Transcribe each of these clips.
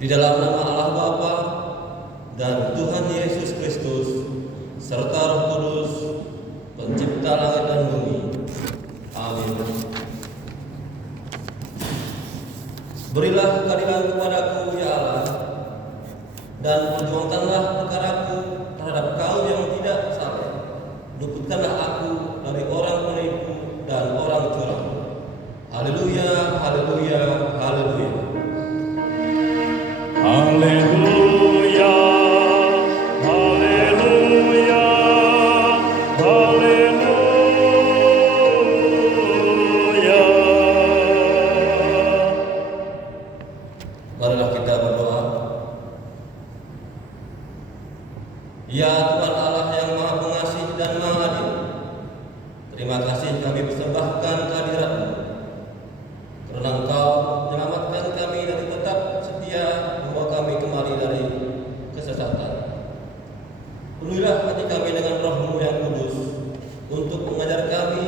Di dalam nama Allah Bapa dan Tuhan Yesus Kristus serta Roh Kudus, Pencipta langit dan bumi. Amin. Berilah keadilan kepadaku, ya Allah, dan perjuangkanlah perkaraku terhadap kaum yang tidak salah. Luputkanlah aku dari orang penipu dan orang curang. Haleluya, haleluya, haleluya. Haleluya, haleluya, haleluya. Marilah kita berdoa. Ya Tuhan Allah yang Maha Pengasih dan Maha Adil, terima kasih kami persembahkan kehadirat-Mu, karena Engkau menyelamatkan kami dari tetap setia membawa kami kembali dari kesesatan. Penuhilah hati kami dengan Roh-Mu yang kudus untuk mengajar kami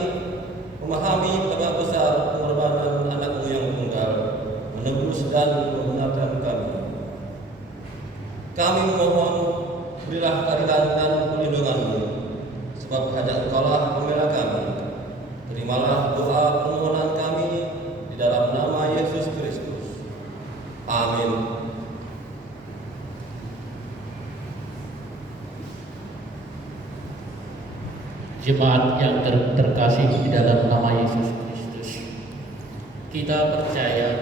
memahami betapa besar pengorbanan anak-Mu yang tunggal, menebus dan membenarkan kami. Kami memohon, berilah keadilan dan perlindungan-Mu, sebab hanya Engkaulah pembela kami. Terimalah doa permohonan kami di dalam nama Yesus Kristus. Amin. Jemaat yang terkasih di dalam nama Yesus Kristus, kita percaya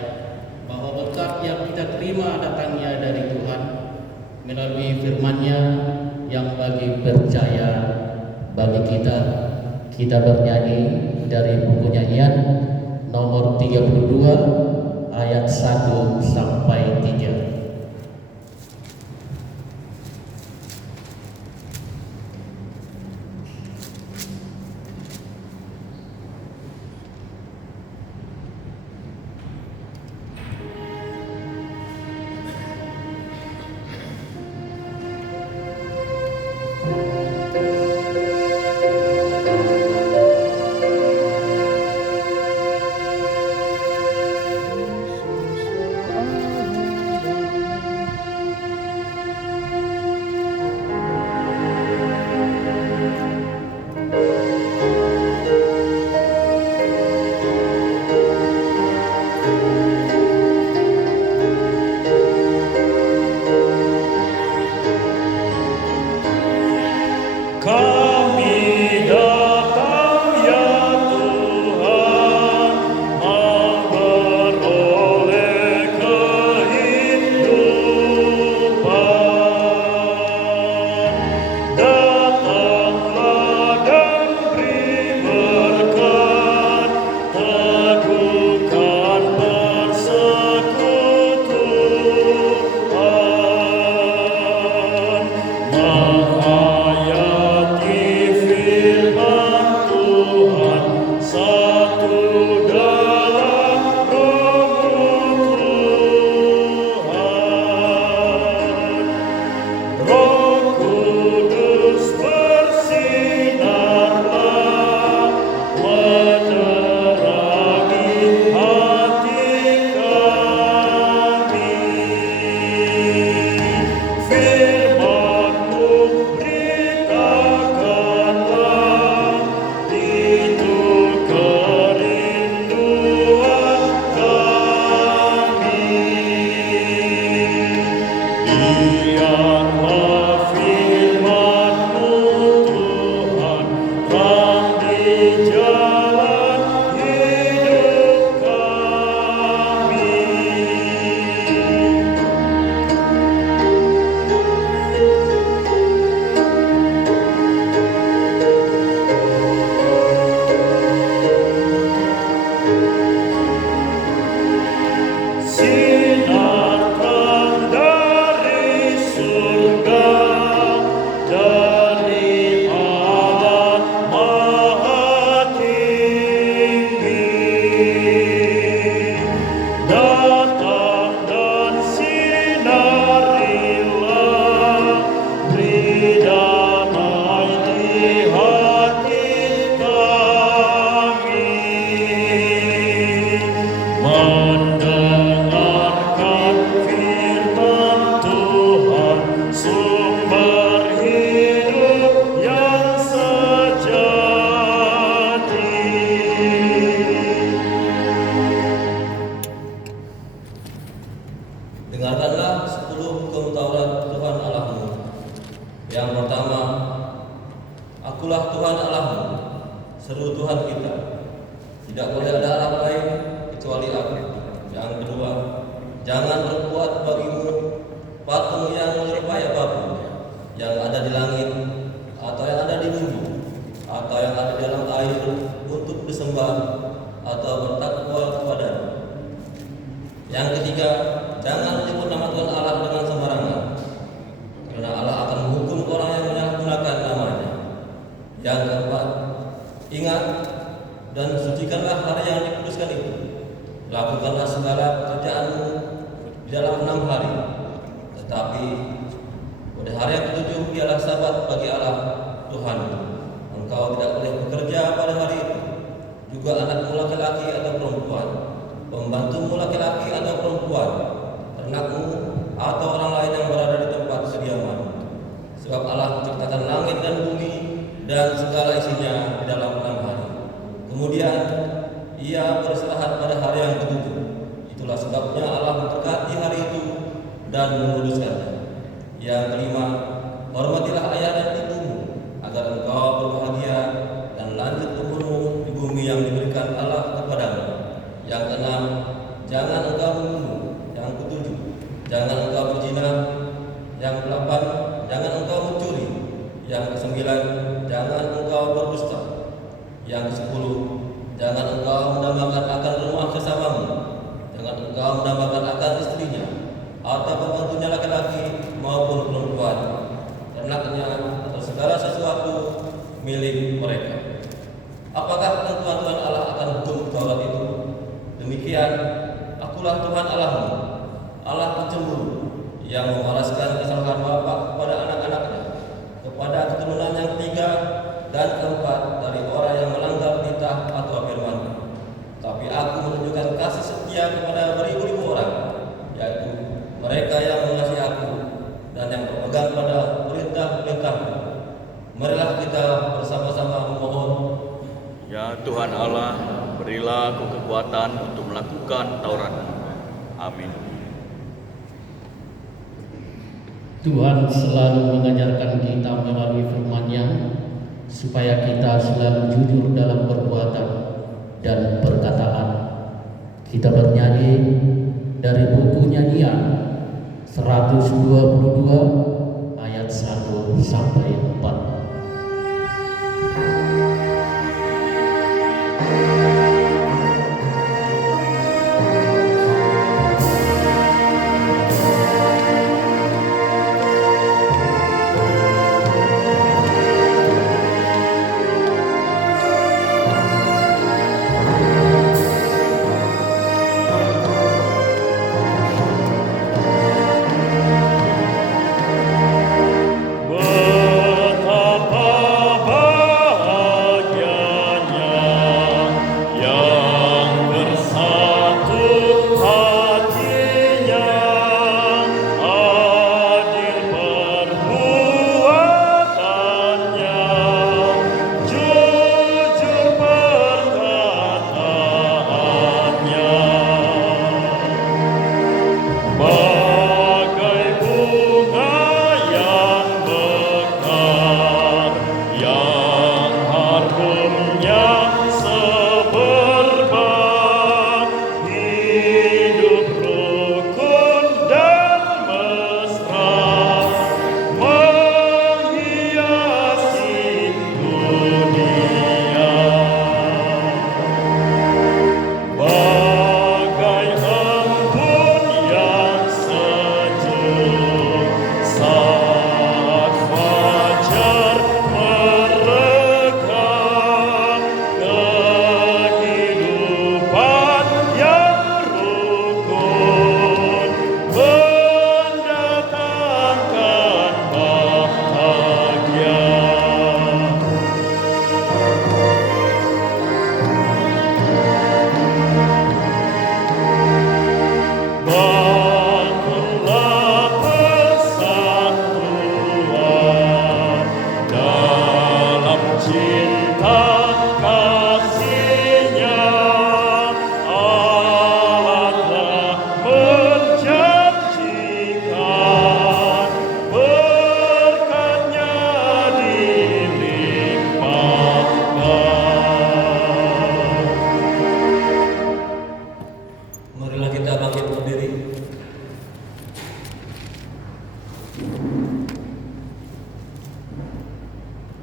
bahwa berkat yang kita terima datangnya dari Tuhan melalui firman-Nya yang bagi percaya bagi kita bernyanyi dari buku nyanyian nomor 32 ayat 1 sampai 3. disembah atau bertakwa kepadanya. Yang ketiga, jangan menyebut nama Tuhan Allah dengan sembarangan, karena Allah akan menghukum orang yang menyalahgunakan namanya. Yang keempat, ingat dan sucikanlah hari yang dikuduskan itu. Lakukanlah segala pekerjaanmu di dalam 6 hari. Tetapi pada hari yang ketujuh ialah Sabat bagi Allah Tuhan. Engkau tidak boleh bekerja pada hari itu. Juga anakmu laki-laki atau perempuan, pembantumu laki-laki atau perempuan, ternakmu atau orang lain yang berada di tempat kediaman. Sebab Allah menciptakan langit dan bumi dan segala isinya di dalam 6 hari. Kemudian Ia beristirahat pada hari yang ketujuh. Itulah sebabnya Allah memberkati hari itu dan menguduskannya. Yang kelima, hormatilah ayah dan ibumu, agar engkau berbahagia dan lanjut umurmu di bumi yang diberikan Allah kepadamu. Yang keenam, jangan engkau membunuh. Yang ketujuh, jangan engkau berzina. Yang kedelapan, jangan engkau mencuri. Yang kesembilan, jangan engkau berdusta. Yang kesepuluh, jangan engkau mendambakan akan rumah kesamamu. Jangan engkau mendambakan akan istrinya atau pembantunya laki-laki maupun perempuan, ternaknya atau segala sesuatu milik mereka. Apakah ketentuan Tuhan Allah akan hukum Taurat itu? Demikian, akulah Tuhan Allahmu, Allah pencemburu, yang membalaskan kesalahan bapa kepada anak-anaknya, kepada keturunan yang ketiga dan keempat dari orang yang melanggar titah atau firman-Ku. Tapi Aku menunjukkan kasih setia kepada beribu-ribu orang, yaitu mereka yang mengasihi Aku dan yang berpegang pada perintah-perintah-Ku. Marilah kita bersama-sama memohon. Ya Tuhan Allah, berilah aku kekuatan untuk melakukan Taurat-Mu. Amin. Tuhan selalu mengajarkan kita melalui firman-Nya supaya kita selalu jujur dalam perbuatan dan perkataan. Kita bernyanyi dari buku nyanyian 122 ayat 1 sampai 4.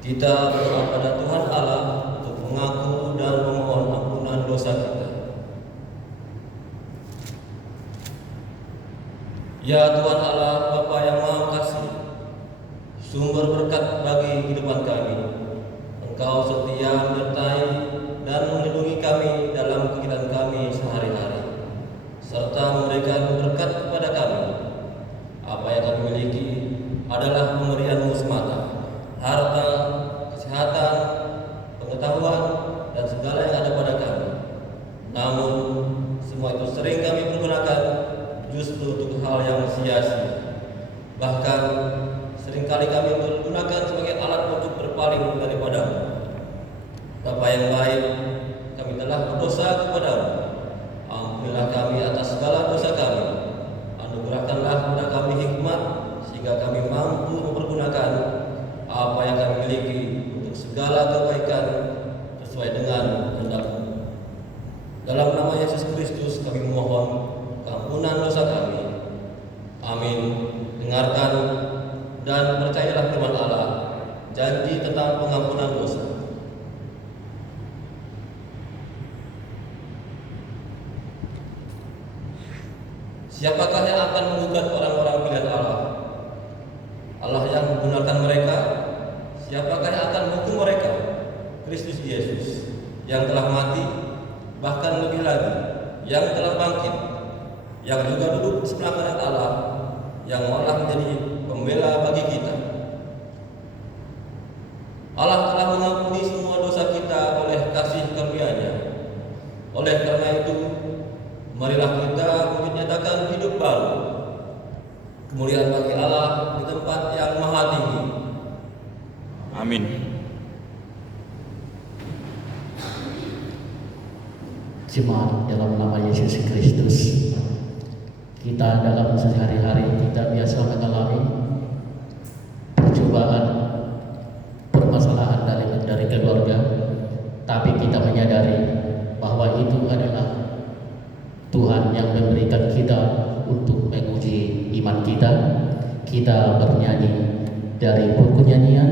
Kita berdoa pada Tuhan Allah untuk mengaku dan memohon Ya Tuhan Allah, Bapa yang Maha Kasih, sumber berkat bagi kehidupan kami, Engkau setia menyertai dan melindungi kami dalam kegiatan kami sehari-hari, serta memberikan berkat kepada kami. Apa yang kami miliki adalah pemberian-Mu semata, harta, kesehatan, pengetahuan, dan segala yang ada pada kami. Namun, semua itu sering kami pergunakan justru untuk hal yang sia-sia. Bahkan, seringkali kami menggunakan sebagai alat untuk berpaling daripada-Mu. Bapa yang baik, kami telah berdosa kepada-Mu. Ampunilah kami atas segala dosa kami. Anugerahkanlah kepada kami hikmat, sehingga kami mampu mempergunakan apa yang kami miliki untuk segala kebaikan sesuai dengan kehendak-Mu. Dalam nama Yesus Kristus kami memohon keampunan dosa kami. Amin. Dengarkan dan percayalah firman Allah, janji tentang pengampunan dosa. Siapakah yang akan menggugat orang-orang pilihan Allah? Allah yang menggunakan mereka. Siapakah yang akan menghukum mereka? Kristus Yesus yang telah mati, bahkan lebih lagi, yang telah bangkit, yang juga duduk di sebelah kanan Allah, yang malah menjadi pembela bagi kita. Allah telah mengampuni semua dosa kita oleh kasih karunia-Nya. Oleh karena itu, marilah kita menyatakan hidup baru, kemuliaan bagi Allah di tempat yang maha tinggi. Amin. Jemaat dalam nama Yesus Kristus, kita dalam sehari-hari kita biasa mengalami percobaan, permasalahan dari keluarga, tapi kita menyadari bahwa itu adalah Tuhan yang memberikan kita untuk menguji iman kita. Kita bernyanyi dari buku nyanyian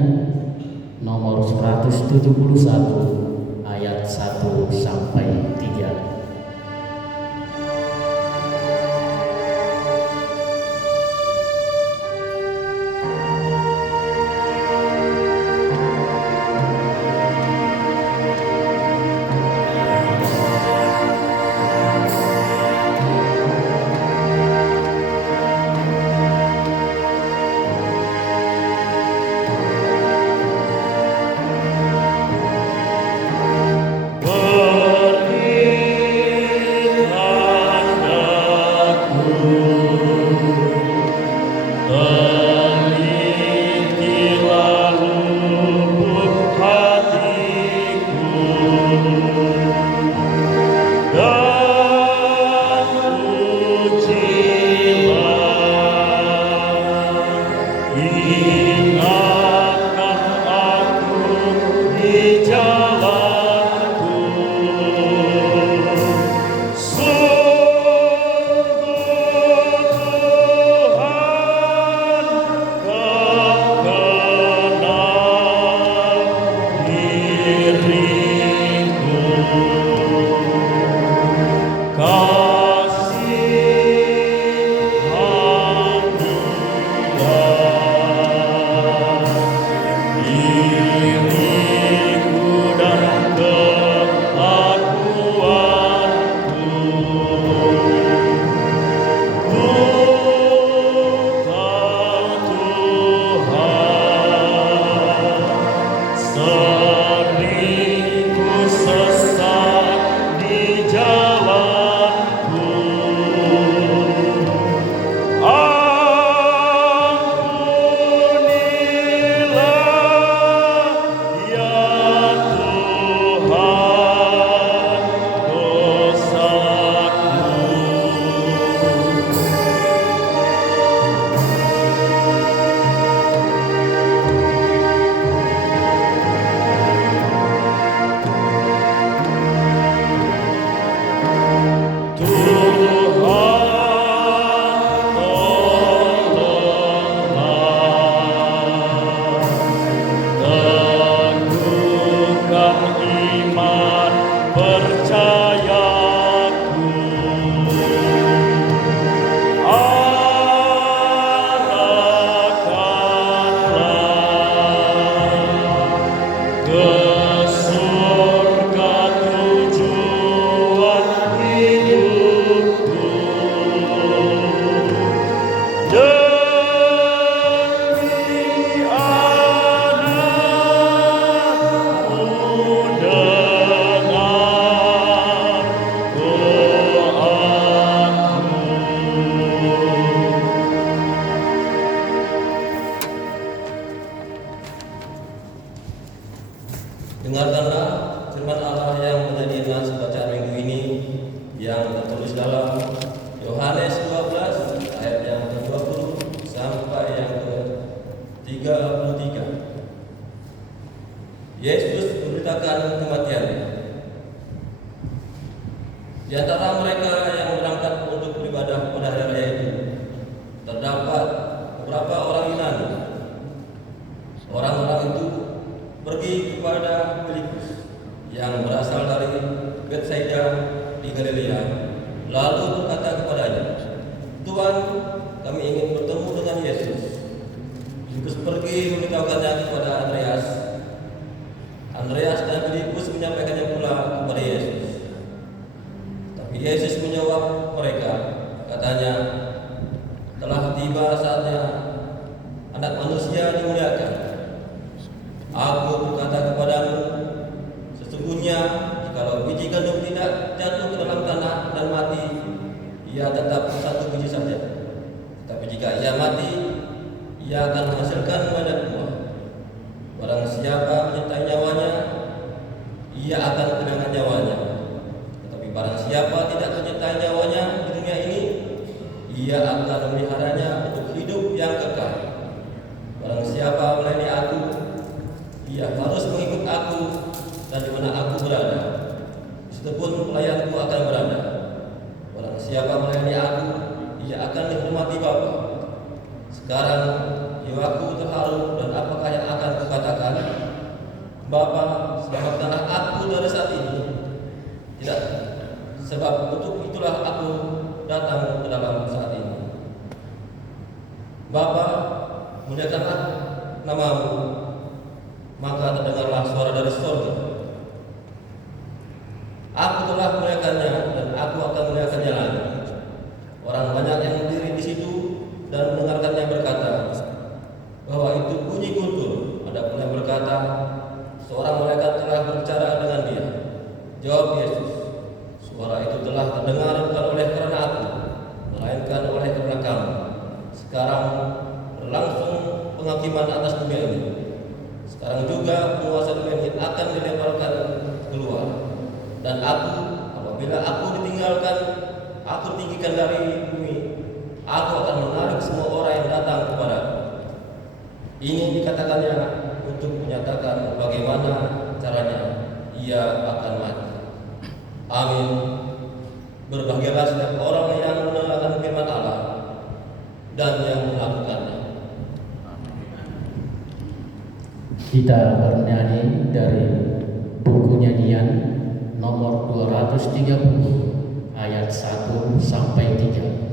nomor 171 ayat 1 sampai 3. Oh tertulis dalam Yohanes 12 ayat yang ke-20 sampai yang ke-33. Yesus memberitakan kematiannya. Di antara mereka yang berangkat untuk beribadah pada hari raya itu terdapat beberapa orang Yunani. Orang-orang itu pergi kepada Filipus yang berasal dari Betsaida di Galilea, lalu berkata kepadanya, "Tuhan, kami ingin bertemu dengan Yesus." Filipus pergi memberitahukannya kepada Andreas. Andreas dan Filipus menyampaikannya pula kepada Yesus. Tapi Yesus menjawab mereka, katanya, "Telah tiba saatnya Anak Manusia dimuliakan. Aku berkata kepadamu, sesungguhnya jikalau biji gandum tidak jatuh ke dalam tanah dan mati, ia tetap satu biji saja. Tapi jika ia mati, ia akan menghasilkan banyak buah. Barang siapa menyertai nyawanya, ia akan kehilangan nyawanya. Tetapi barang siapa tidak menyertai nyawanya di dunia ini, ia akan memeliharanya untuk hidup yang kekal. Barang siapa melayani aku, ia harus mengikut aku, dan di mana aku berada, di situ pun pelayanku akan berada. Barang siapa melayani aku, ia akan dihormati Bapa. Sekarang jiwaku terharu, dan apakah yang akan kukatakan? Bapa, selamatkanlah aku dari saat ini. Tidak, sebab untuk itulah aku datang ke dalam saat ini. Bapa, muliakanlah namamu. Maka terdengarlah suara dari surga, "Aku telah memuliakannya, dan aku akan memuliakannya lagi." Orang banyak yang berdiri di situ dan mendengarkannya berkata bahwa itu bunyi guntur. Ada pun yang berkata, "Seorang malaikat telah berbicara dengan dia." Jawab Yesus, "Suara itu telah terdengar bukan oleh karena aku, melainkan oleh karena kamu. Sekarang berlangsung penghakiman atas dunia ini. Sekarang juga penguasa dunia ini akan dilemparkan keluar. Dan aku, apabila aku ditinggalkan, aku ditinggikan dari bumi, aku akan menarik semua orang yang datang kepadaku." Ini dikatakannya untuk menyatakan bagaimana caranya ia akan mati. Amin. Berbahagialah setiap orang yang mendengarkan firman Allah dan yang melakukannya. Kita bernyanyi dari buku nyanyian nomor 230 ayat 1 sampai 3.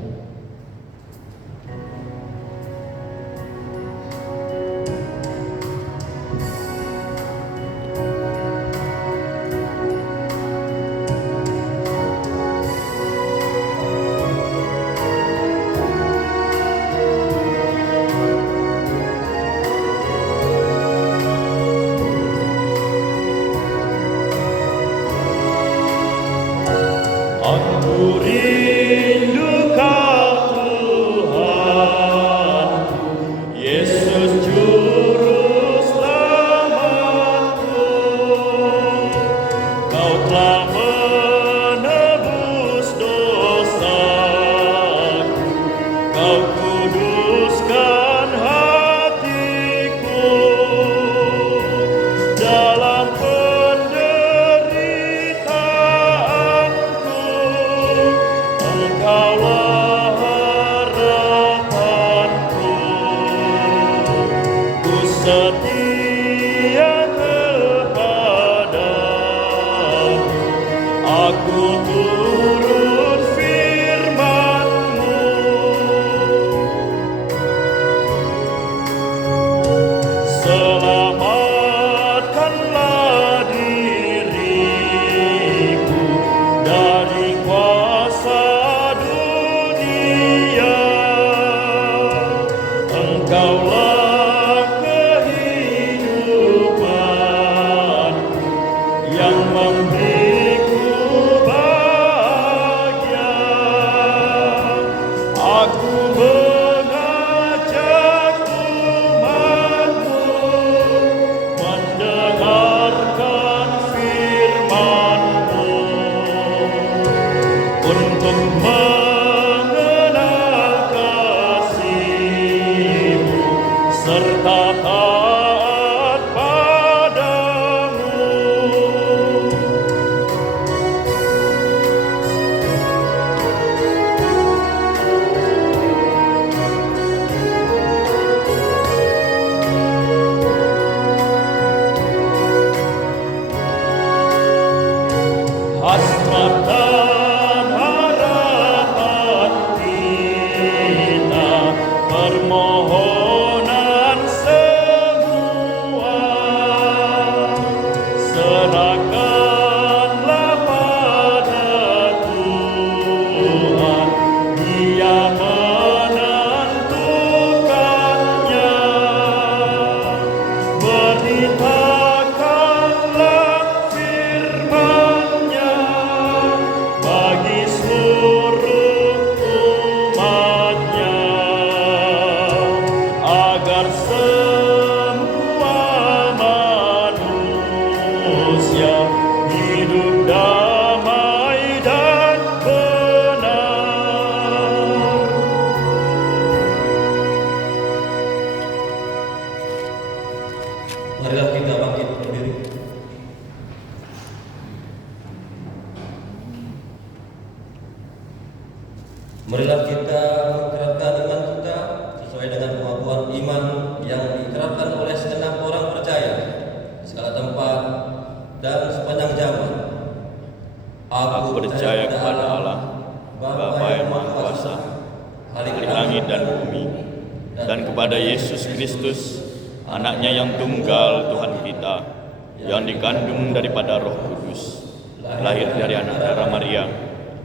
Aku rindu Kau Tuhan, Yesus Juru Selamatku. Kau telah menebus dosaku, Kau kuduskan hatiku. Dalam Engkaulah harapanku, ku setia kepadamu, aku turut firman-Mu. Selamatkanlah diriku dari kuasa dunia. Engkaulah kehidupanku, mengenal kasih-Mu serta taat padamu. Hasrat dan harapan kita, permohonan semua, serahkanlah pada Tuhan, Dia menentukannya. Beritakanlah firman-Nya bagi seluruh umat-Nya, agar semua manusia hidup damai dan benar. Marilah kita bangkit berdiri. Marilah kita mengikrarkan iman kita sesuai dengan kemampuan iman yang diikrarkan oleh segenap orang percaya di segala tempat dan sepanjang zaman. Aku percaya kepada Allah, Bapa yang Maha Kuasa, Khalik langit dan bumi, dan kepada Yesus Kristus, Anaknya yang tunggal Tuhan kita, yang dikandung daripada Roh Kudus, lahir dari anak darah Maria,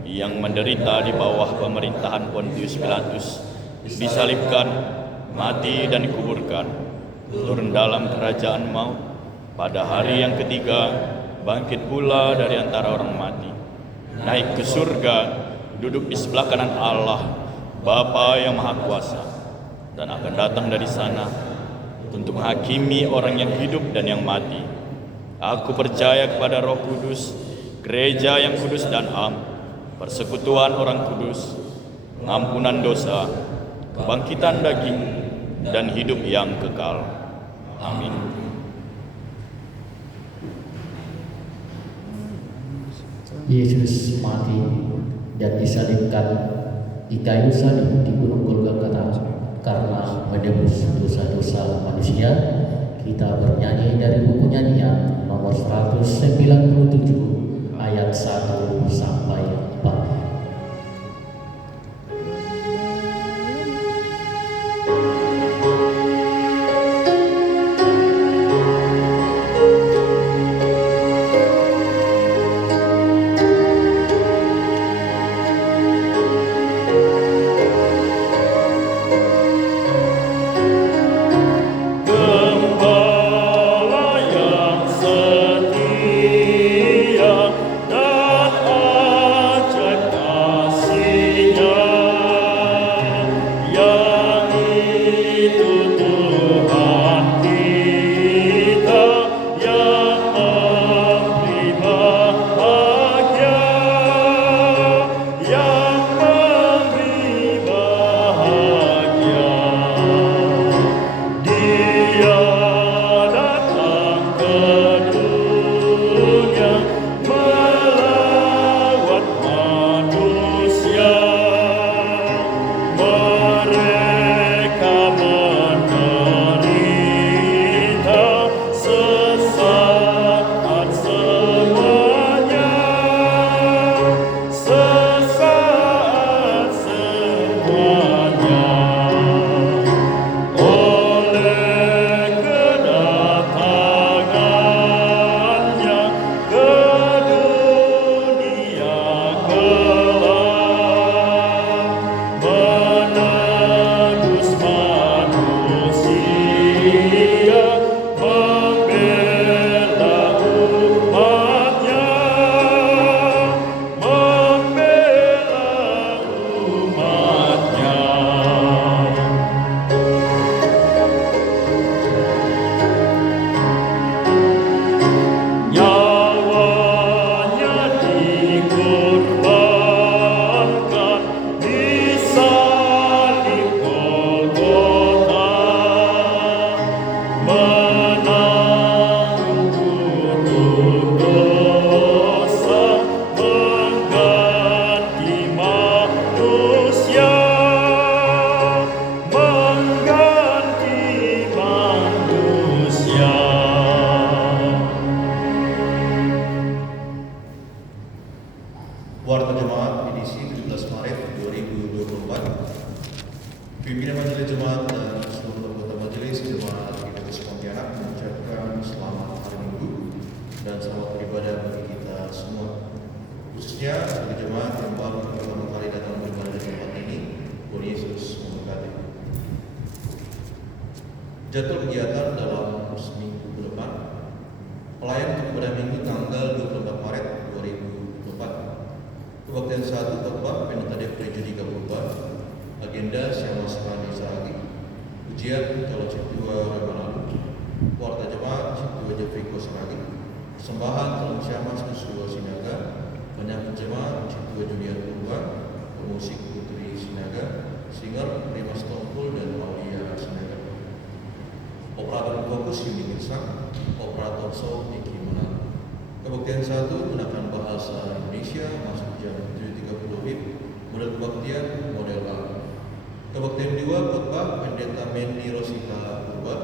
yang menderita di bawah pemerintahan Pontius Pilatus, disalibkan, mati dan dikuburkan, turun dalam kerajaan maut, pada hari yang ketiga bangkit pula dari antara orang mati, naik ke surga, duduk di sebelah kanan Allah, Bapa yang Maha Kuasa, dan akan datang dari sana untuk menghakimi orang yang hidup dan yang mati. Aku percaya kepada Roh Kudus, gereja yang kudus dan am, persekutuan orang kudus, pengampunan dosa, kebangkitan daging, dan hidup yang kekal. Amin. Yesus mati dan disalibkan di kayu salib di Gunung Golgota karena menebus dosa-dosa manusia. Kita bernyanyi dari buku nyanyian nomor 197 ayat 1 sampai 4. Gembala yang setia dan Jadwal kegiatan dalam seminggu ke depan: pelayan untuk ibadah minggu tanggal 24 Maret 2024. Kebaktian 1 khotbah Pendeta Depre Judika Purba. Agenda Syama Serani Saragi. Ujian Calon Citua Rebanalu. Warta Jemaat Citua Jefriko Saragi. Persembahan Calon Syama Susua Sinaga. Penyambut Jemaat Citua Junior Purba. Pemusik Putri Sinaga. Singer Rimas Tongkul dan Aulia Sinaga. Operator fokus Yuni Girsang. Operator show Niki Menang. Kebaktian 1 menggunakan bahasa Indonesia masuk jam 7.30 WIB. Model kebaktian model A. Kebaktian 2 khotbah Pendeta Mendi Rosita Purba.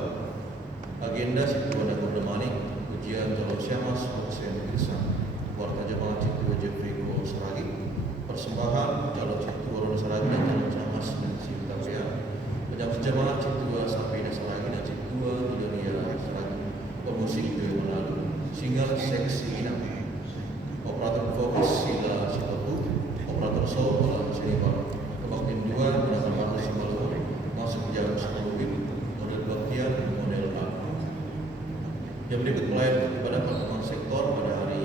Agenda Situa Dago Demani. Ujian Calon Syamas Hussein Girsang. Warta Jemaat Citua Jefriko Saragi. Persembahan Calon Citua Rono Saragi dan Calon Syamas dan Sinta Pea. Penyambut Jemaat Citua Sapina Saragi dan Citua Tidoria Saragi. Pemusik Joy Menalu. Single Seksi Inang. Operator fokus Sila Sitopu. Operator show Olah Sinibar. Kebaktian 2 menggunakan bahasa Simalungun masuk jam 10 WIB. Model kebaktian model A. Yang berikut pelayan ibadah pertemuan sektor pada hari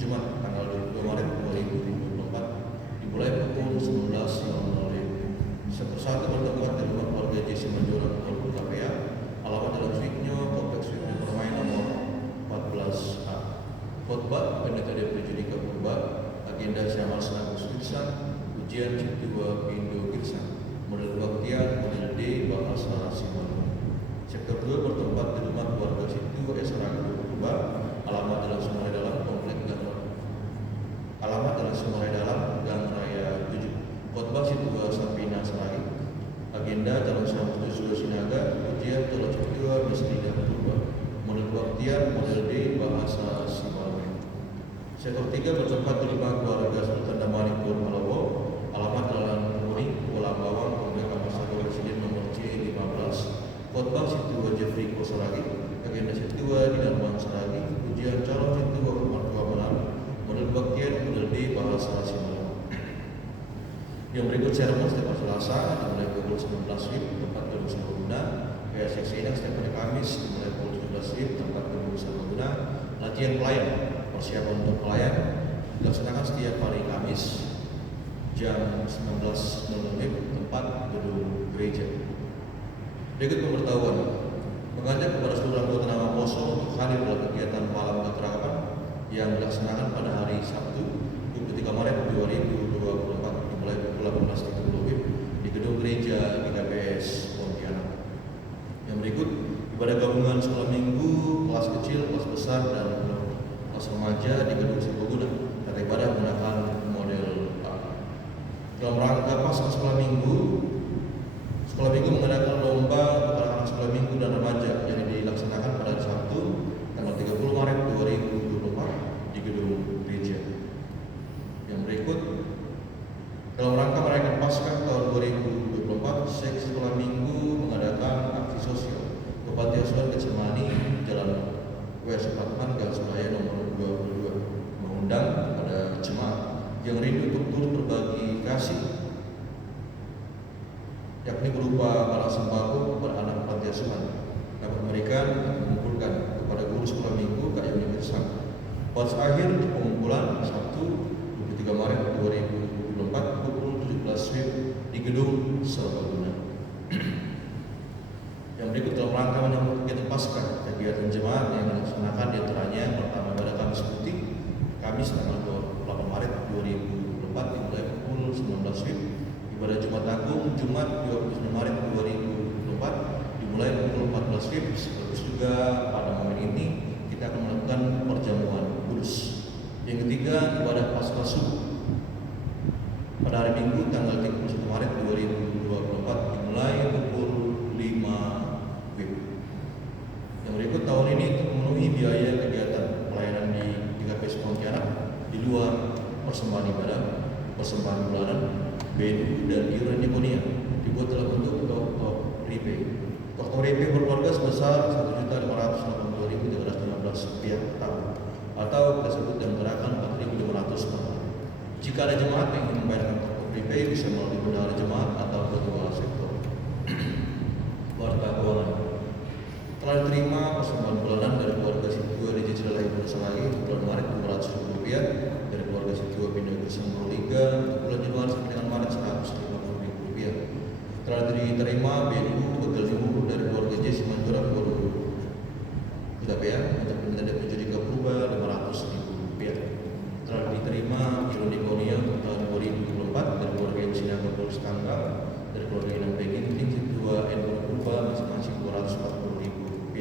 Jumat tanggal 22 Maret 2024 dimulai pukul 19.00. Sektor 1 bertempat di rumah keluarga Jesse Manjora Pukul KPA. Alamat dalam suitnya Kompleks Suite Permain nomor 14A. Khotbah Pendeta Depre Judika Purba. Agenda Syama Agus Girsang. Ujian Citua Indo Girsang. Model kebaktian model D bahasa Simalungun. Sektor 2 bertempat di rumah keluarga Citua Esraga Purba. Alamat dalam Sungai Dalam Komplek Gang Raya 7. Khotbah Citua Sapina Saragi. Agenda Calon Syamas Susua Sinaga. Ujian Calon Citua Misrida Purba. Model kebaktian model D bahasa Simalungun. Sektor 3 bertempat di rumah keluarga Sultan Damani Pur Malawo. Alamat Jalan Kuning, Pulau Bawang, Komplek Amasago Residen nomor C15. Khotbah Citua Jefriko Saragi. Agenda Citua Dinarman Saragi. Ujian Calon Citua Mertua Menalu. Model kebaktian model D bahasa Simalungun. Yang berikut sermon setiap hari Selasa dimulai pukul 19 WIB tempat gedung Serbaguna. Kayak seksi Inang setiap hari Kamis dimulai pukul 17 WIB tempat gedung Serbaguna. Latihan pelayan persiapan untuk pelayan dilaksanakan setiap hari Kamis jam 19.00 WIB tempat gedung gereja. Berikut pemberitahuan. Mengajak kepada seluruh anggota nama Poso untuk hadir dalam kegiatan malam kekeragaman yang dilaksanakan pada hari Sabtu 23 Maret 2024 dimulai pukul 18.30 WIB di gedung gereja GKPS Pontianak. Yang berikut ibadah gabungan sekolah minggu, kelas kecil, kelas besar, dan kelas remaja di gedung Serbaguna. Tata ibadah menggunakan model A. Dalam rangka pasca sekolah minggu mengadakan lomba untuk anak-anak sekolah minggu dan remaja yang dilaksanakan pada Sabtu tanggal 30 Maret 2024 di gedung gereja. Yang berikut, dalam rangka merayakan Paskah tahun 2024, seksi sekolah minggu mengadakan aksi sosial ke Panti Asuhan Getsemani Jalan W. Supratman Gang Suraya nomor 22, mengundang kepada jemaat yang rindu untuk turut berbagi kasih, yakni berupa barang sembako kepada anak panti asuhan dapat memberikan dan mengumpulkan kepada guru sekolah minggu Kak Yuni Girsang. Batas akhir pengumpulan Sabtu 23 Maret 2024 pukul 17 WIB di gedung Serbaguna. Yang berikut dalam rangka menyambut kegiatan Paskah, kegiatan jemaat yang dilaksanakan diantaranya pertama pada Kamis Putih, Kamis tanggal 28 Maret 2024 dimulai pukul 19 WIB. Ibadah Jumat Agung Jumat 29 Maret 2024 dimulai pukul 14 WIB. Sekaligus juga pada momen ini kita akan melakukan perjamuan kudus. Yang ketiga, ibadah Paskah subuh pada hari Minggu tanggal 31 Maret 2024 dimulai pukul 5 WIB. Yang berikut tahun ini untuk memenuhi biaya kegiatan pelayanan di GKPS Pontianak di luar persembahan ibadah, persembahan bulanan, BNU dan iuran deponia dibuat dalam bentuk Tok Repay. Tok Repay berkeluarga sebesar Rp1.582.315 per tahun, atau kita sebut dan menggunakan Rp4.500 per tahun. Jika ada jemaat yang ingin membayarkan Tok Repay bisa melalui bendahara jemaat atau ketua sektor. Warta keuangan. diterima persembahan bulanan dari keluarga Situa DJ Cilalai Purwosalagi untuk bulan Maret Rp200.000, dari keluarga Situa Pindah Gersang Proliga untuk bulan Januari sampai dengan Maret Rp150.000. Telah diterima BNU Begal Jumur dari keluarga J Simanjora Surabaya untuk pendidikan penjudika purba Rp500.000. Telah diterima Ironikonia untuk tahun 2024 dari keluarga yang Sinaga Polres Tanggal, dari keluarga Inang Begin Ting Situa N Purba masing-masing Rp240.000.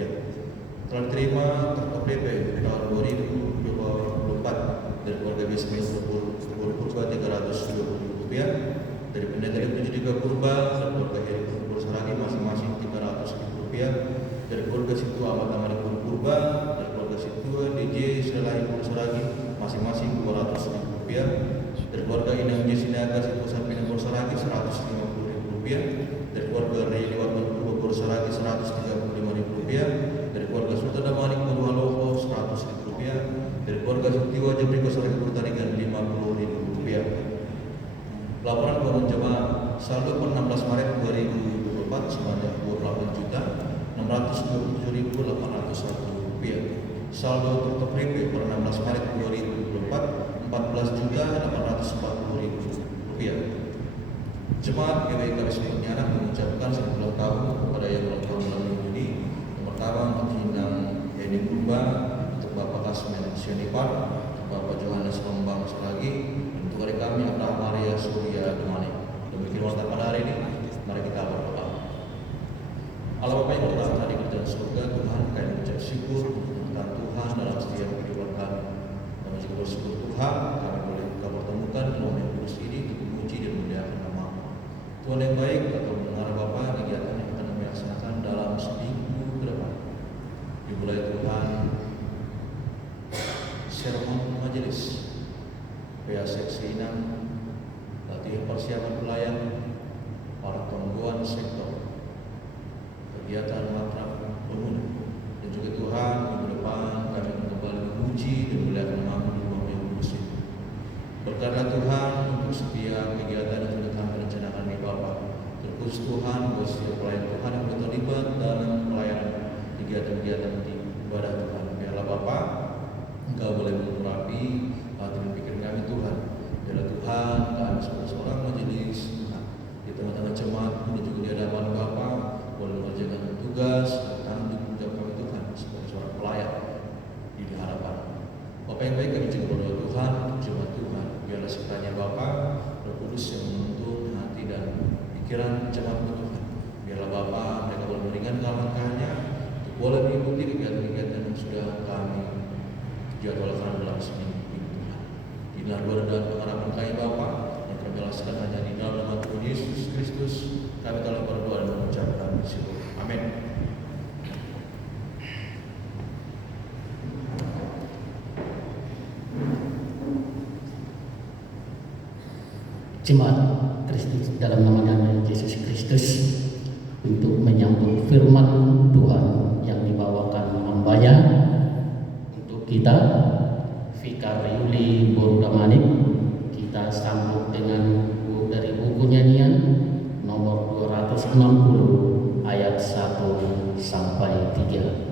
Telah diterima kartu PP tahun 2024 dari keluarga BSM Purba Rp320.000, dari pendidikan penjudika purba dari keluarga Heri Purwosalagi masing-masing Rp300.000, dari keluarga Situa Ahmad Amani Purba, dari keluarga Situa DJ Cilalai Purwosalagi masing-masing Rp200.000, dari keluarga Inang J Sinaga Situa Sampingan Purwosalagi Rp150.000, dari keluarga Rey Lewat Purba Purwosalagi Rp135.000, dari keluarga Sultan Damanik Purwaloho Rp100.000, dari keluarga Setiwa Jabriko Salagi Purtanigan Rp50.000. Laporan keuangan jemaah saldo per 16 Maret 2024 sebanyak Rp28.227.801. Saldo tertutup RP per 16 Maret 2024 Rp14.840.000. Jemaat GWI KBS Pontianak mengucapkan selamat ulang tahun kepada yang ulang tahun malam minggu ini. Yang pertama untuk Hinang Heni Purba, untuk Bapak Kasmen Sionipar, Bapak Johannes Lombang Selagi, untuk hari kami Abraham Maria Surya Demani. Demikian warta pada hari ini. Mari kita berdoa. Allah Bapa yang bertahta di kerajaan surga, Tuhan kami mengucap syukur tentang Tuhan dalam setiap kehidupan kami. Kami juga bersyukur Tuhan kami boleh kita pertemukan dalam yang kudus ini untuk memuji dan memuliakan nama-Mu. Tuhan yang baik, atau mendengar Bapa kegiatan yang akan kami laksanakan dalam seminggu ke depan. Dimulai Tuhan sermon majelis, seksi Inang, latihan persiapan pelayan, para tonggoan sektor, kegiatan makrab pemuda, dan juga Tuhan minggu depan kami kembali memuji dan memuliakan nama-Mu di rumah yang kudus ini. Berkatlah Tuhan untuk setiap kegiatan yang sudah kami rencanakan di Bapa. Terkhusus Tuhan buat setiap pelayan Tuhan yang sudah terlibat dalam pelayanan kegiatan-kegiatan di ibadah Tuhan. Biarlah Bapa, Engkau boleh mengurapi hati dan pikiran kami Tuhan. Biarlah Tuhan kami sebagai seorang majelis Tuhan di tengah-tengah jemaat dan juga di hadapan Bapa boleh mengerjakan tugas dan tanggung jawab kami Tuhan sebagai seorang pelayan di hadapan Bapa yang baik. Kami juga berdoa Tuhan untuk jemaat Tuhan. Biarlah sekiranya Bapa Roh Kudus yang menuntun hati dan pikiran jemaat Tuhan. Biarlah Bapa mereka boleh meringankan langkahnya untuk boleh mengikuti kegiatan-kegiatan yang sudah kami jadwalkan dalam seminggu ini Tuhan. Inilah doa dan pengharapan kami Bapa yang kami laksanakan hanya di dalam nama Tuhan Yesus Kristus. Kami telah berdoa dan mengucapkan syukur. Amin. Jemaat Kristus dalam nama Yesus Kristus, untuk menyambut firman Tuhan yang dibawakan hamba-Nya untuk kita, Vikar Yuli Borudamanik, kita sambut dengan dari buku nyanyian nomor 260 ayat 1 sampai 3.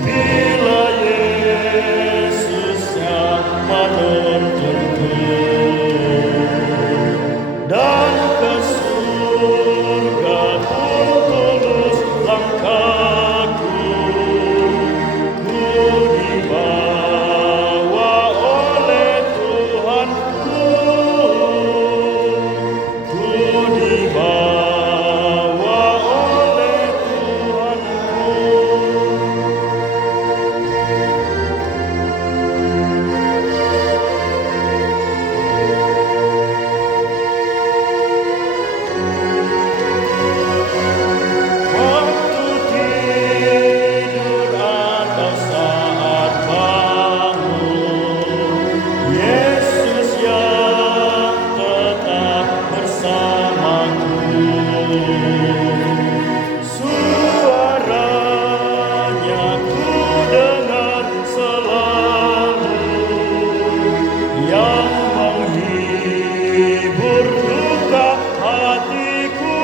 bila Yesus yang menuntunku dan ke surga pun tulus langkahku, ku dibawa oleh Tuhanku, ku dibawa oleh Tuhanku. Waktu tidur atau saat bangun, Yesus yang tetap bersamaku. Suaranya ku dengar selalu, yang menghibur duka hatiku,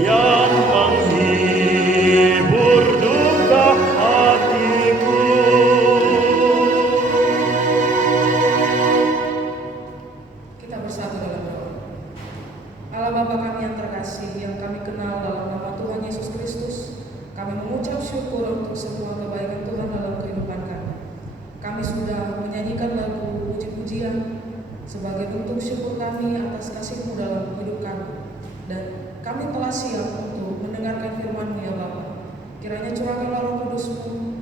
yang menghibur duka hatiku. Kita bersatu dalam doa. Allah Bapa kami yang terkasih, yang kami kenal dalam nama Tuhan Yesus Kristus, kami mengucap syukur untuk semua kebaikan Tuhan dalam kehidupan kami. Kami sudah menyanyikan lagu puji-pujian sebagai bentuk syukur kami atas kasih-Mu dalam hidup kami. Dan kami telah siap untuk mendengarkan firman-Mu ya Bapa. Kiranya curahkanlah Roh Kudus-Mu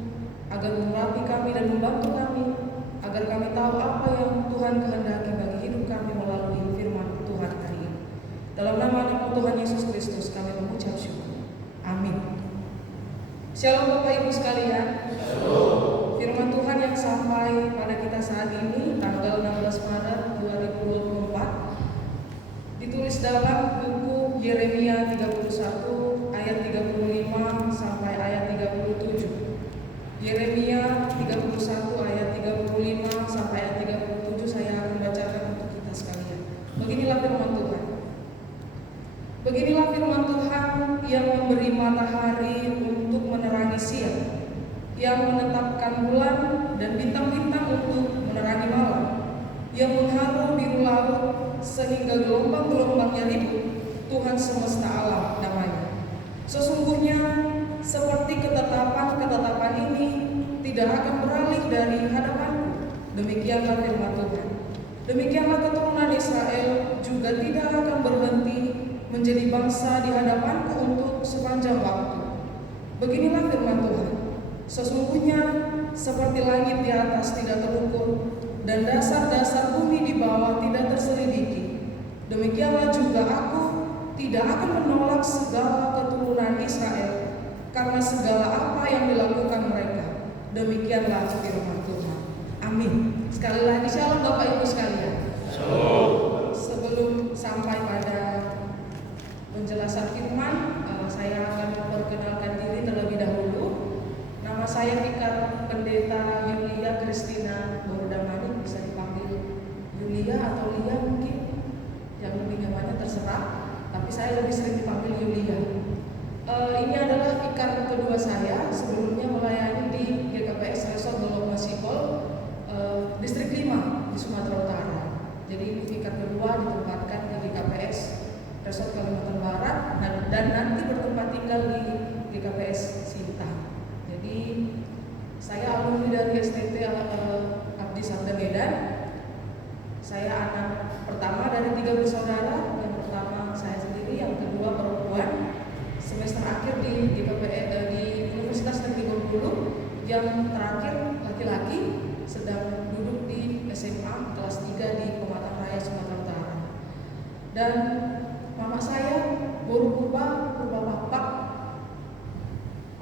agar mengurapi kami dan membantu kami, agar kami tahu apa yang Tuhan kehendaki bagi hidup kami melalui firman Tuhan hari ini. Dalam nama Tuhan Yesus Kristus kami mengucap syukur. Amin. Shalom Bapak Ibu sekalian. Firman Tuhan yang sampai pada kita saat ini tanggal 16 Maret 2024 ditulis dalam buku Yeremia 31 ayat 35 sampai ayat 37. Yeremia 31 ayat 35 sampai ayat 37 saya akan bacakan untuk kita sekalian. Beginilah firman Tuhan. Beginilah firman Tuhan yang memberi matahari untuk menerangi siang, yang menetapkan bulan dan bintang-bintang untuk menerangi malam, yang mengharu biru laut sehingga gelombang-gelombangnya ribut. Tuhan semesta alam namanya. Sesungguhnya seperti ketetapan-ketetapan ini tidak akan beralih dari hadapanku. Demikianlah firman Tuhan. Demikianlah keturunan Israel juga tidak akan berhenti menjadi bangsa di hadapanku untuk sepanjang waktu. Beginilah firman Tuhan. Sesungguhnya seperti langit di atas tidak terukur dan dasar-dasar bumi di bawah tidak terselidiki, demikianlah juga aku tidak akan menolak segala keturunan Israel karena segala apa yang dilakukan mereka. Demikianlah firman Tuhan. Amin. Sekali lagi shalom Bapak Ibu sekalian. Shalom. Sebelum sampai pada penjelasan firman, saya akan memperkenalkan diri terlebih dahulu. Nama saya Vikar Pendeta Yulia Kristina Borudamani, bisa dipanggil Yulia atau Lia mungkin, yang lebih nyamannya terserah, tapi saya lebih sering dipanggil Yulia. Ini adalah vikar kedua saya, sebelumnya melayani di GKPS Resort Dolok Masipol, Distrik 5 di Sumatera Utara. Jadi ini vikar kedua ditempatkan di GKPS Resort Kalimantan Barat dan nanti bertempat tinggal di GKPS Sintang. Jadi saya alumni dari STT Abdi Sabda Medan. Saya anak pertama dari 3 bersaudara. Yang pertama saya sendiri, yang kedua perempuan. Semester akhir di Universitas Negeri Bengkulu. Yang terakhir laki-laki, sedang duduk di SMA kelas 3 di Pematang Raya Sumatera Utara. Dan mama saya Boru Purba Papak.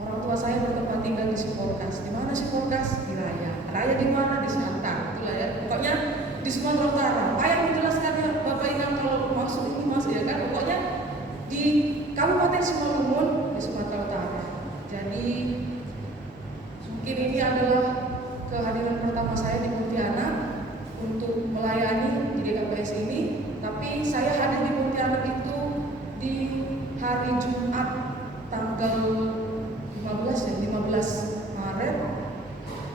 Orang tua saya bertempat tinggal di Siporkas. Di mana Siporkas? Di Raya. Raya di mana? Di Santang. Itulah ya. Pokoknya di Sumatera Utara. Apa yang dijelaskannya Bapak Inang kalau maksud ini mas ya kan? Pokoknya di Kabupaten Simalungun di Sumatera Utara. Jadi mungkin ini adalah kehadiran pertama saya di Pontianak untuk melayani di GKPS ini. Tapi saya hadir di Pontianak itu di hari Jumat tanggal 15 Maret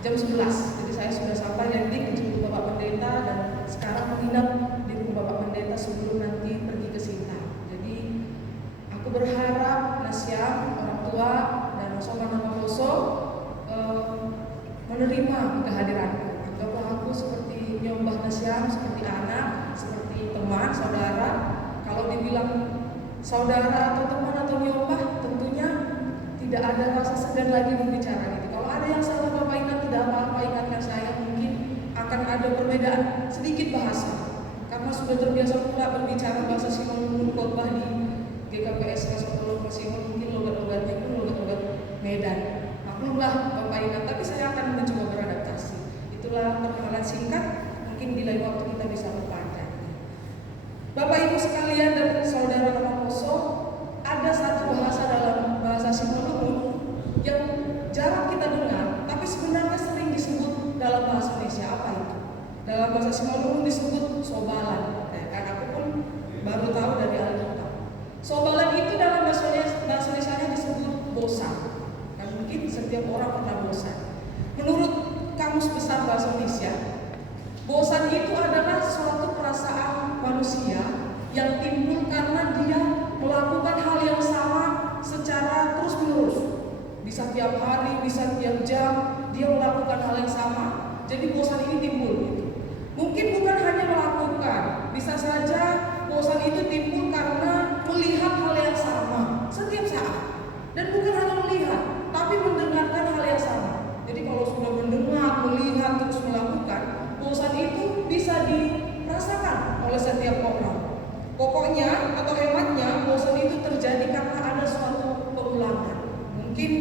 jam 11. Jadi saya sudah sampai landing di rumah Bapak Pendeta dan sekarang menginap di rumah Bapak Pendeta sebelum nanti pergi ke Sintang. Jadi aku berharap Nasyam, orang tua dan Soman Namaposo menerima kehadiranku. Anggaplah aku seperti nyombah Nasyam, seperti anak, seperti teman, saudara. Kalau dibilang saudara atau teman atau nyombah, tentunya tidak ada rasa segan lagi berbicara gitu. Kalau ada yang salah Bapak ingat, tidak apa-apa, ingatkan saya. Mungkin akan ada perbedaan sedikit bahasa, karena sudah terbiasa pula berbicara bahasa Simalungun khotbah di GKPS Kasotolo Simalungun. Mungkin logat-logatnya pun logat-logat Medan. Maklumlah Bapak ingat, tapi saya akan mencoba beradaptasi. Itulah perkenalan singkat, mungkin di lain waktu kita bisa berpanjang. Bapak Ibu sekalian dan saudara Namaposo, ada satu bahasa dalam bahasa Simalungun yang jarang kita dengar, tapi sebenarnya sering disebut dalam bahasa Indonesia. Apa itu? Dalam bahasa Simalungun disebut sobalan. Kan aku pun baru tahu dari Alkitab. Sobalan itu dalam bahasa Indonesia disebut bosan. Dan mungkin setiap orang pernah bosan. Menurut Kamus Besar Bahasa Indonesia, bosan itu adalah suatu perasaan manusia yang timbul karena dia melakukan hal yang sama secara terus-menerus. Bisa tiap hari, bisa tiap jam, dia melakukan hal yang sama. Jadi bosan ini timbul gitu. Mungkin bukan hanya melakukan, bisa saja bosan itu timbul karena melihat hal yang sama setiap saat. Dan bukan hanya melihat, tapi mendengarkan hal yang sama. Jadi kalau sudah mendengar, melihat, terus melakukan, bosan itu bisa dirasakan oleh setiap orang. Pokoknya atau hematnya, bosan itu terjadi karena ada suatu pengulangan. Mungkin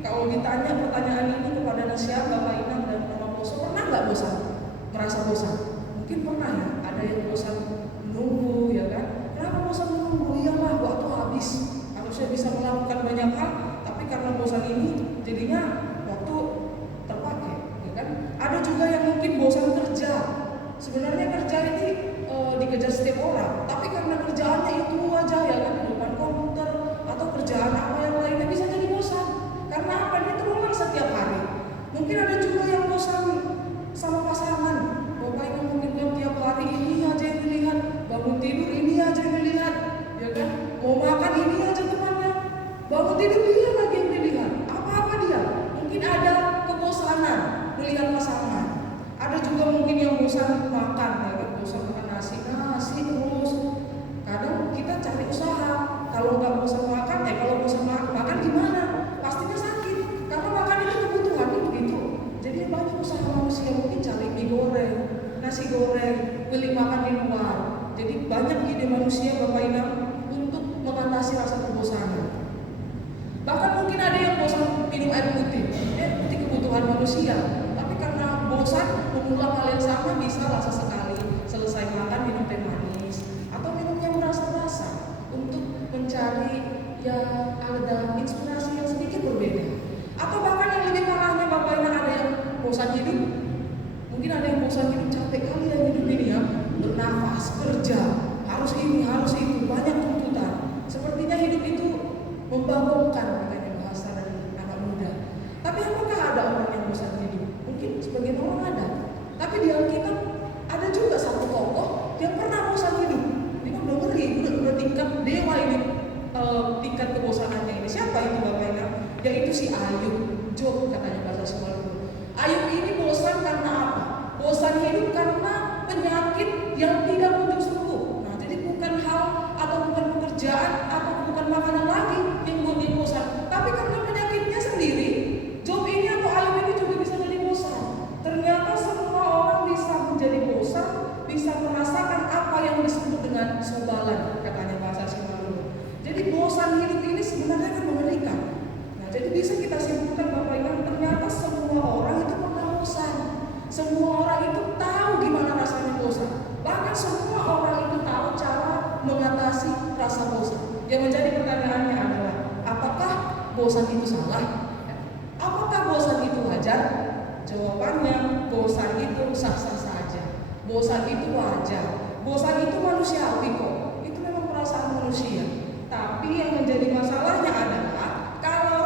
kalau ditanya pertanyaan ini kepada Nasyam, Bapak Inang dan Namaposo, pernah nggak bosan? Merasa bosan? Mungkin pernah ya. Ada yang bosan menunggu, ya kan? Kenapa bosan menunggu? Iyalah, waktu habis. Harusnya bisa melakukan banyak hal, tapi karena bosan ini, jadinya waktu terpakai, ya kan? Ada juga yang mungkin bosan kerja. Sebenarnya kerja ini dikejar setiap orang, tapi karena kerjaannya itu aja, ya kan, di depan komputer atau kerjaan apa yang lainnya bisa jadi bosan. Karena apa? Dia terulang setiap hari. Mungkin ada juga yang bosan sama pasangan. Bapak Ibu mungkin kan tiap hari ini aja yang dilihat, bangun tidur ini aja yang dilihat, ya kan? Mau makan ini aja temannya, bangun tidur dia lagi yang dilihat. Apa-apa dia. Mungkin ada kebosanan melihat pasangan. Ada juga mungkin yang bosan makan, ya kan? Bosan makan nasi terus. Kadang kita cari usaha. Kalau nggak bosan makan, kalau bosan makan gimana? Pastinya sakit. Karena makan itu kebutuhan gitu. Jadi banyak usaha manusia, mungkin cari mie goreng, nasi goreng, beli makan di luar. Jadi banyak ide manusia Bapak Inang untuk mengatasi rasa kebosanan. Bahkan mungkin ada yang bosan minum air putih. Putih kebutuhan manusia. Tapi karena bosan mengulang hal yang sama, bisa lah sesekali selesai makan minum teh manis atau minum yang berasa-rasa untuk mencari ya ada inspirasi yang sedikit berbeda. Atau bahkan yang lebih parahnya Bapak Inang, ada yang bosan hidup. Mungkin ada yang bosan hidup, capek kali ya hidup ini ya, bernafas, kerja, harus ini, harus itu, banyak tuntutan. Sepertinya hidup itu membangunkan, katanya bahasa dari anak muda. Tapi apakah ada orang yang bosan hidup? Mungkin sebagian orang ada. Tapi di Alkitab ada juga satu tokoh yang pernah bosan hidup. Ini kan udah ngeri, udah tingkat dewa ini, tingkat kebosanannya ini. Siapa itu Bapak Inang? Yaitu si Ayub, Job katanya bahasa Simalungun. Ayub ini bosan karena apa? Bosan hidup karena penyakit yang tidak kunjung sembuh. Nah, jadi bukan hal atau bukan pekerjaan atau bukan makanan lagi yang buat dia bosan, tapi karena penyakitnya sendiri. Job ini atau Ayub ini juga bisa jadi bosan. Ternyata semua orang bisa menjadi bosan, bisa merasakan apa yang disebut dengan sobalan, katanya bahasa Simalungun. Jadi bosan hidup ini sebenarnya kan mengerikan. Nah, jadi bisa kita simpulkan Bapak Inang, ternyata semua orang itu pernah bosan. Semua orang itu tahu gimana rasanya bosan. Bahkan semua orang itu tahu cara mengatasi rasa bosan. Yang menjadi pertanyaannya adalah, apakah bosan itu salah? Apakah bosan itu wajar? Jawabannya, bosan itu sah-sah saja. Bosan itu wajar. Bosan itu manusiawi kok. Itu memang perasaan manusia. Tapi yang menjadi masalahnya adalah kalau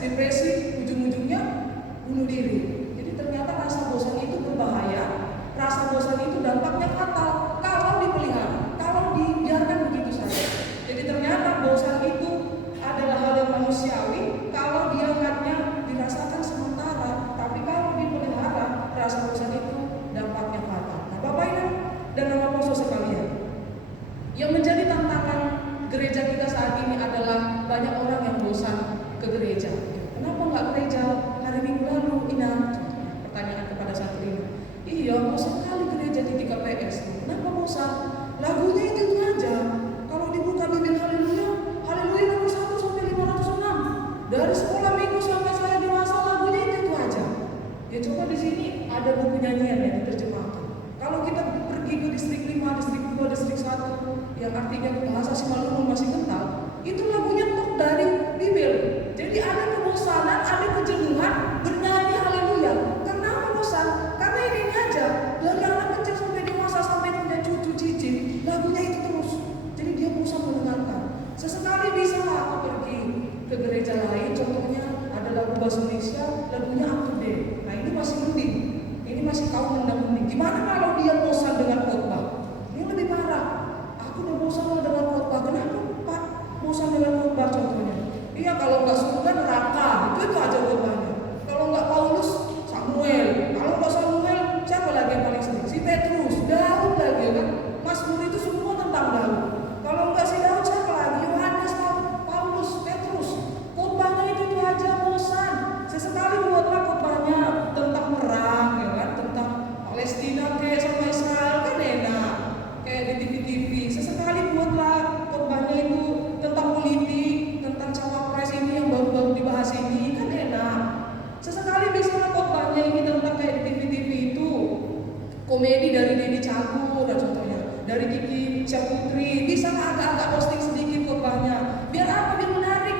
depresi, ujung-ujungnya bunuh diri. Jadi ternyata rasa bosan itu berbahaya, rasa bosan itu dampaknya fatal kalau dipelihara, kalau dibiarkan begitu saja. Jadi ternyata bosan itu adalah hal yang manusiawi kalau dia hanya dirasakan sementara, tapi kalau dipelihara rasa bosan itu dampaknya fatal. Nah, Bapak Ibu dan Mama sekalian, yang menjadi tantangan gereja kita saat ini adalah banyak orang yang bosan ke gereja. Kenapa nggak gereja hari Minggu lalu? Pertanyaan kepada satu ini. Iya, bosan kali gereja di 3PS. Kenapa bosan? Lagunya itu aja. Kalau dibuka bibir haleluya, haleluya nomor 1 sampai 506. Dari sekolah minggu sampai saya dewasa lagunya itu aja. Ya coba di sini ada buku nyanyian yang diterjemahkan. Kalau kita pergi ke distrik 5, distrik 2, distrik 1 yang artinya bahasa Simalungun masih kental, itu lagunya tok dari Bibel. Jadi ada kebosanan, ada kejenuhan bernyanyi haleluya. Kenapa bosan? Karena ini aja. Dari anak kecil sampai dewasa sampai punya cucu cicit, lagunya itu terus. Jadi dia bosan mendengarkan. Sesekali bisa aku pergi ke gereja lain, contohnya ada lagu bahasa Indonesia, lagunya up to date. Nah ini masih mending. Ini masih kaum mending. Gimana kalau dia bosan dengan khotbah? Ini lebih parah. Aku udah bosan dengan khotbah. Kenapa Pak bosan dengan khotbah contohnya? Iya, kalau nggak surga neraka, itu aja khotbahnya. Kalau nggak Paulus, Samuel. Kalau nggak Samuel, siapa lagi yang paling sering? Si Petrus, Daud lagi kan? Mazmur itu semua tentang Daud. Kalau nggak si Daud, siapa lagi? Yohanes, Paulus, Petrus. Khotbahnya itu aja bosan. Sesekali buatlah khotbahnya tentang perang, ya kan? Tentang Palestina kayak sama Israel kan enak. Kayak di TV-TV. Sesekali buatlah khotbahnya itu tentang politik, tentang cawapres ini yang baru-baru dibahas ini kan enak. Sesekali bisa khotbahnya ini tentang kayak di TV-TV itu komedi dari Dedi Cagur dan contohnya, dari Kiki Syaputri, bisa agak-agak posting sedikit khotbahnya. Biar apa? Biar menarik.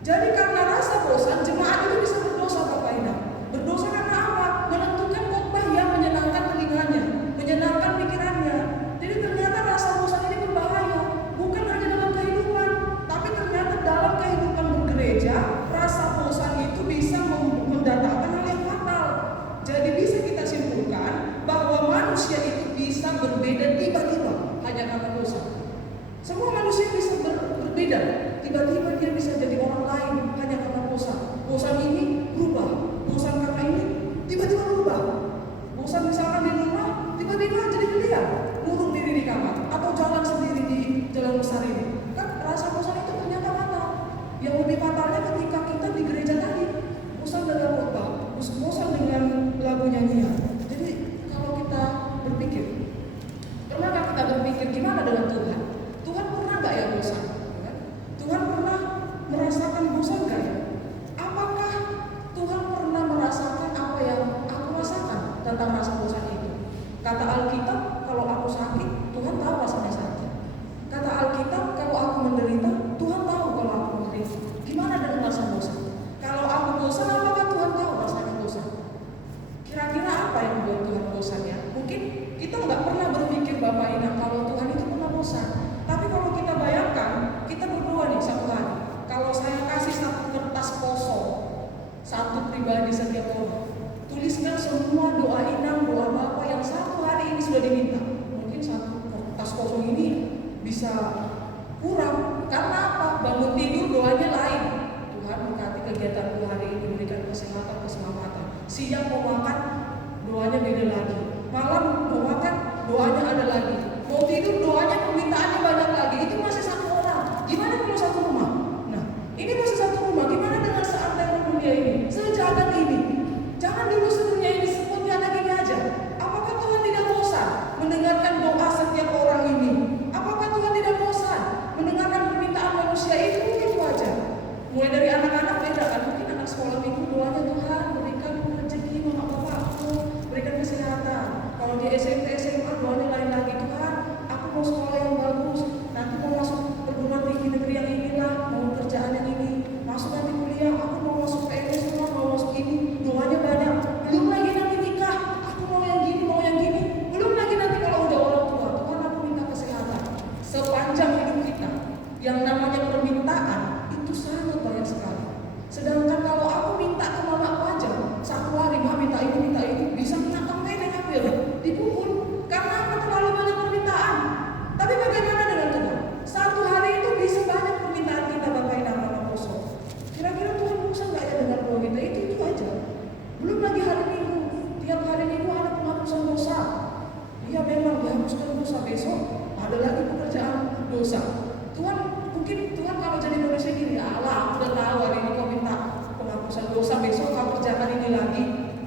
Jadi karena rasa bosan, jemaat itu bisa berdosa Bapak Ibu. Berdosa karena apa? Menentukan khotbah yang menyenangkan telinganya, menyenangkan pikirannya. Jadi ternyata rasa bosan ini berbahaya, bukan hanya dalam kehidupan, tapi ternyata dalam kehidupan bergereja, rasa bosan itu bisa mendatangkan hal yang fatal. Jadi bisa kita simpulkan bahwa manusia itu bisa berbeda tiba-tiba hanya karena bosan. Semua manusia bisa berbeda, tiba-tiba dia bisa jadi orang lain hanya karena bosan. Bosan ini berubah, bosan karena ini tiba-tiba berubah. Bosan misalkan di rumah, tiba-tiba jadi geliat, ngurung diri di kamar atau jalan sendiri di jalan besar ini. Kan rasa bosan itu ternyata fatal. Yang lebih fatalnya ketika kita di gereja tadi, bosan dengan khotbah, bosan dengan lagu nyanyian. Jadi kalau kita berpikir, pernahkah kita berpikir gimana dengan Tuhan? Tuhan pernah nggak ya bosan? Tuhan pernah merasakan bosan nggak ya? Apakah Tuhan pernah merasakan apa yang aku rasakan tentang rasa bosan itu? Kata Alkitab, kalau aku sakit, Tuhan tahu rasanya sakit. Kata Alkitab, kalau aku menderita, Tuhan tahu kalau aku menderita. Gimana dengan rasa bosan? Kalau aku bosan, apakah Tuhan tahu rasanya bosan? Kira-kira apa yang membuat Tuhan bosan ya? Mungkin kita nggak pernah berpikir Bapak Ina kalau Tuhan itu pernah bosan. Tapi kalau kita bayangkan, kita berdoa nih satu hari. Kalau saya kasih satu kertas kosong, satu pribadi setiap orang, tuliskan semua doa Inang, doa Bapak yang satu hari ini sudah diminta. Mungkin satu kertas kosong ini bisa kurang. Karena apa? Bangun tidur doanya lain. Tuhan berkati kegiatanku hari ini, berikan kesehatan, keselamatan. Siang mau makan, doanya beda lagi. Malam mau makan, doanya ada lagi. Mau tidur, doanya permintaannya banyak lagi. Itu masih satu orang. Gimana kalau satu rumah? Nah, ini masih satu rumah. Gimana dengan seantero dunia ini? Sejagat ini. Jangan dulu sedunia ini seperti ada gini aja. Apakah Tuhan tidak bosan mendengarkan doa setiap orang ini? Apakah Tuhan tidak bosan mendengarkan permintaan manusia itu aja? Mulai dari anak-anak beda kan? Mungkin anak sekolah minggu doanya Tuhan berikan rezeki mama bapakku, berikan kesehatan. Kalau di SMP, SMA doanya lain lagi. Tuhan, aku mau sekolah yang bagus, nanti mau masuk perguruan tinggi negeri yang inilah, mau kerjaan yang ini, masuk nanti kuliah, aku mau masuk PNS semua, mau masuk ini, doanya banyak. Belum lagi nanti nikah, aku mau yang gini, mau yang gini. Belum lagi nanti kalau udah orang tua, Tuhan aku minta kesehatan. Sepanjang hidup kita, yang namanya permintaan itu sangat banyak sekali. Sedangkan kalau aku minta ke mama aku aja, satu hari mak minta ini, bisa kena kemana ngambil, dipukul. Karena apa? Terlalu banyak permintaan. Tapi bagaimana dengan Tuhan? Satu hari itu bisa banyak permintaan kita Bapak Ibu nama kosong. Kira-kira Tuhan bisa nggak ya dengan doa kita? Itu aja. Belum lagi hari Minggu, tiap hari Minggu ada penghapusan dosa. Iya memang dihapuskan dosa, besok ada lagi pekerjaan dosa. Mungkin Tuhan kalau jadi manusia gini, Allah udah tahu hari ini kau minta penghapusan dosa, besok kau kerjakan ini lagi.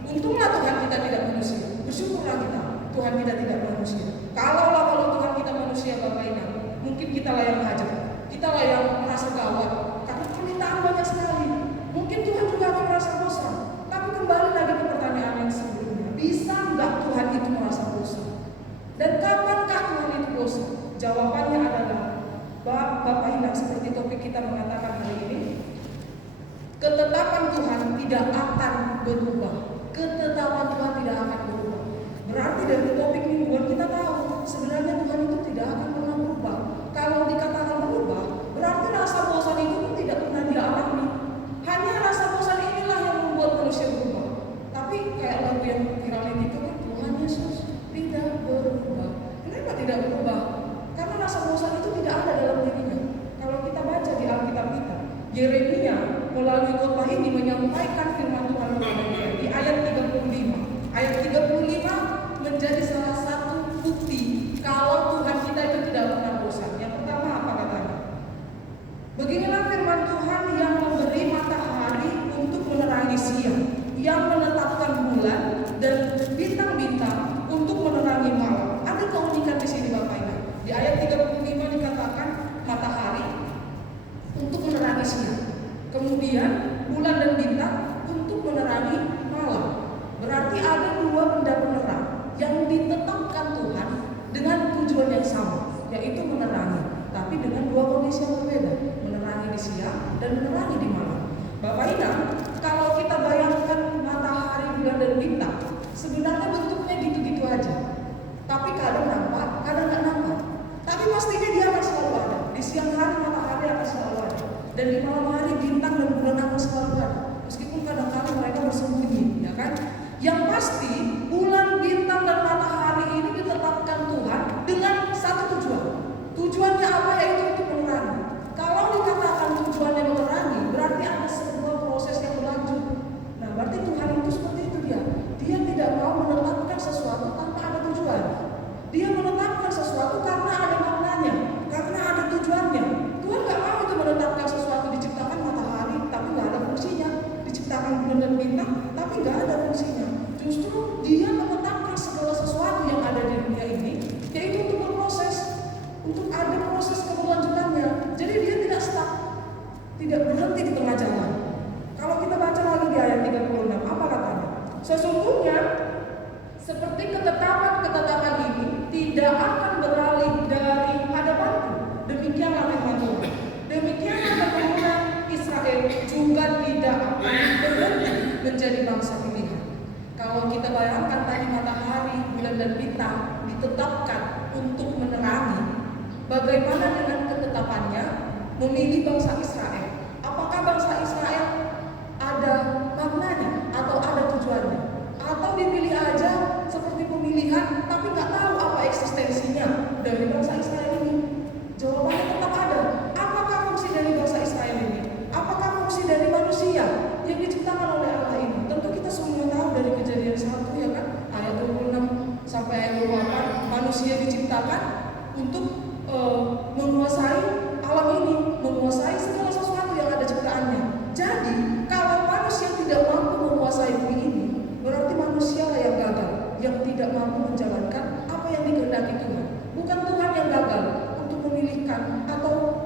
Untunglah Tuhan kita tidak manusia. Bersyukurlah kita Tuhan kita tidak manusia. Kalau Tuhan kita manusia Bapak Ibu, mungkin kita lah yang hajar, kita lah yang merasa gawat karena permintaan banyak sekali. Mungkin Tuhan juga akan merasa bosan. Tapi kembali lagi ke pertanyaan yang sebelumnya, bisa nggak Tuhan itu merasa bosan? Dan kapankah Tuhan itu bosan? Jawabannya adalah Bapak Ibu, seperti topik kita mengatakan hari ini, ketetapan Tuhan tidak akan berubah. Ketetapan Tuhan tidak akan berubah. Berarti dari topik mingguan kita tahu sebenarnya Tuhan itu tidak akan pernah berubah. Kalau dikatakan berubah, berarti rasa bosan itu pun tidak pernah dia alami. Hanya rasa bosan inilah yang membuat manusia berubah. Tapi kayak lagu yang viral ini itu kan, Tuhan Yesus tidak berubah. Kenapa tidak berubah? Karena rasa bosan itu tidak ada dalam dirinya. Kalau kita baca di Alkitab kita, Yeremia melalui khotbah ini menyampaikan firman Tuhan di ayat 35. Ayat 35 menjadi salah satu bukti kalau Tuhan kita itu tidak pernah bosan. Yang pertama apa katanya? Beginilah firman Tuhan yang memberi matahari untuk menerangi siang, yang menetapkan bulan dan bintang-bintang untuk menerangi malam. Ada keunikan di sini Bapak Ibu. Di ayat 35 dikatakan matahari untuk menerangi siang, kemudian bulan dan bintang untuk menerangi malam. Berarti ada dua benda penerang yang ditetapkan Tuhan dengan tujuan yang sama, yaitu menerangi, tapi dengan dua kondisi yang berbeda, menerangi di siang dan menerangi di malam. Bapak Ibu, kalau kita bayangkan matahari, bulan dan bintang, sebenarnya bentuknya gitu-gitu aja. Tapi kadang nampak, kadang nggak nampak. Tapi pastinya dia akan selalu ada. Di siang hari matahari akan selalu ada, dan di malam hari bintang dan bulan akan selalu ada. Meskipun kadang-kadang mereka bersembunyi, ya kan? Yang pasti bulan, bintang dan matahari ini ditetapkan Tuhan dengan satu tujuan. Tujuannya apa? Yaitu untuk menerangi. Kalau dikatakan tujuannya menerangi, berarti ada sebuah proses yang berlanjut. Nah, berarti Tuhan itu seperti itu dia. Dia tidak mau menetapkan sesuatu tanpa ada tujuan. Dia menetapkan sesuatu karena ada maknanya, karena ada tujuannya. Tuhan nggak mau itu menetapkan sesuatu, diciptakan matahari tapi nggak ada fungsinya, diciptakan bulan dan bintang tapi nggak ada fungsinya. Justru dia menetapkan segala sesuatu yang ada di dunia ini, yaitu untuk berproses, untuk ada proses keberlanjutannya. Jadi dia tidak stuck, tidak berhenti di tengah jalan. Kalau kita baca lagi di ayat 36, apa katanya? Sesungguhnya seperti ketetapan-ketetapan ini tidak akan beralih dari hadapanku. Demikianlah firman Tuhan. Demikianlah keturunan Israel juga tidak akan berhenti menjadi bangsa pilihan. Kalau kita bayangkan tadi matahari, bulan dan bintang ditetapkan untuk menerangi, bagaimana dengan ketetapannya memilih bangsa Israel? Apakah bangsa Israel ada maknanya atau ada tujuannya? Atau dipilih aja seperti pemilihan tapi nggak tahu apa eksistensinya dari bangsa Israel ini? Jawabannya tetap ada. Apakah fungsi dari bangsa Israel ini? Apakah fungsi dari manusia yang diciptakan oleh Allah ini? Tentu kita semua tahu dari Kejadian 1 ya kan, ayat 26 sampai ayat 24, manusia diciptakan untuk menguasai alam ini, menguasai segala sesuatu yang ada ciptaannya. Jadi kalau manusia tidak mampu menguasai bumi ini, berarti manusia lah yang gagal, yang tidak mampu menjalankan apa yang dikehendaki Tuhan. Bukan Tuhan yang gagal untuk memilihkan atau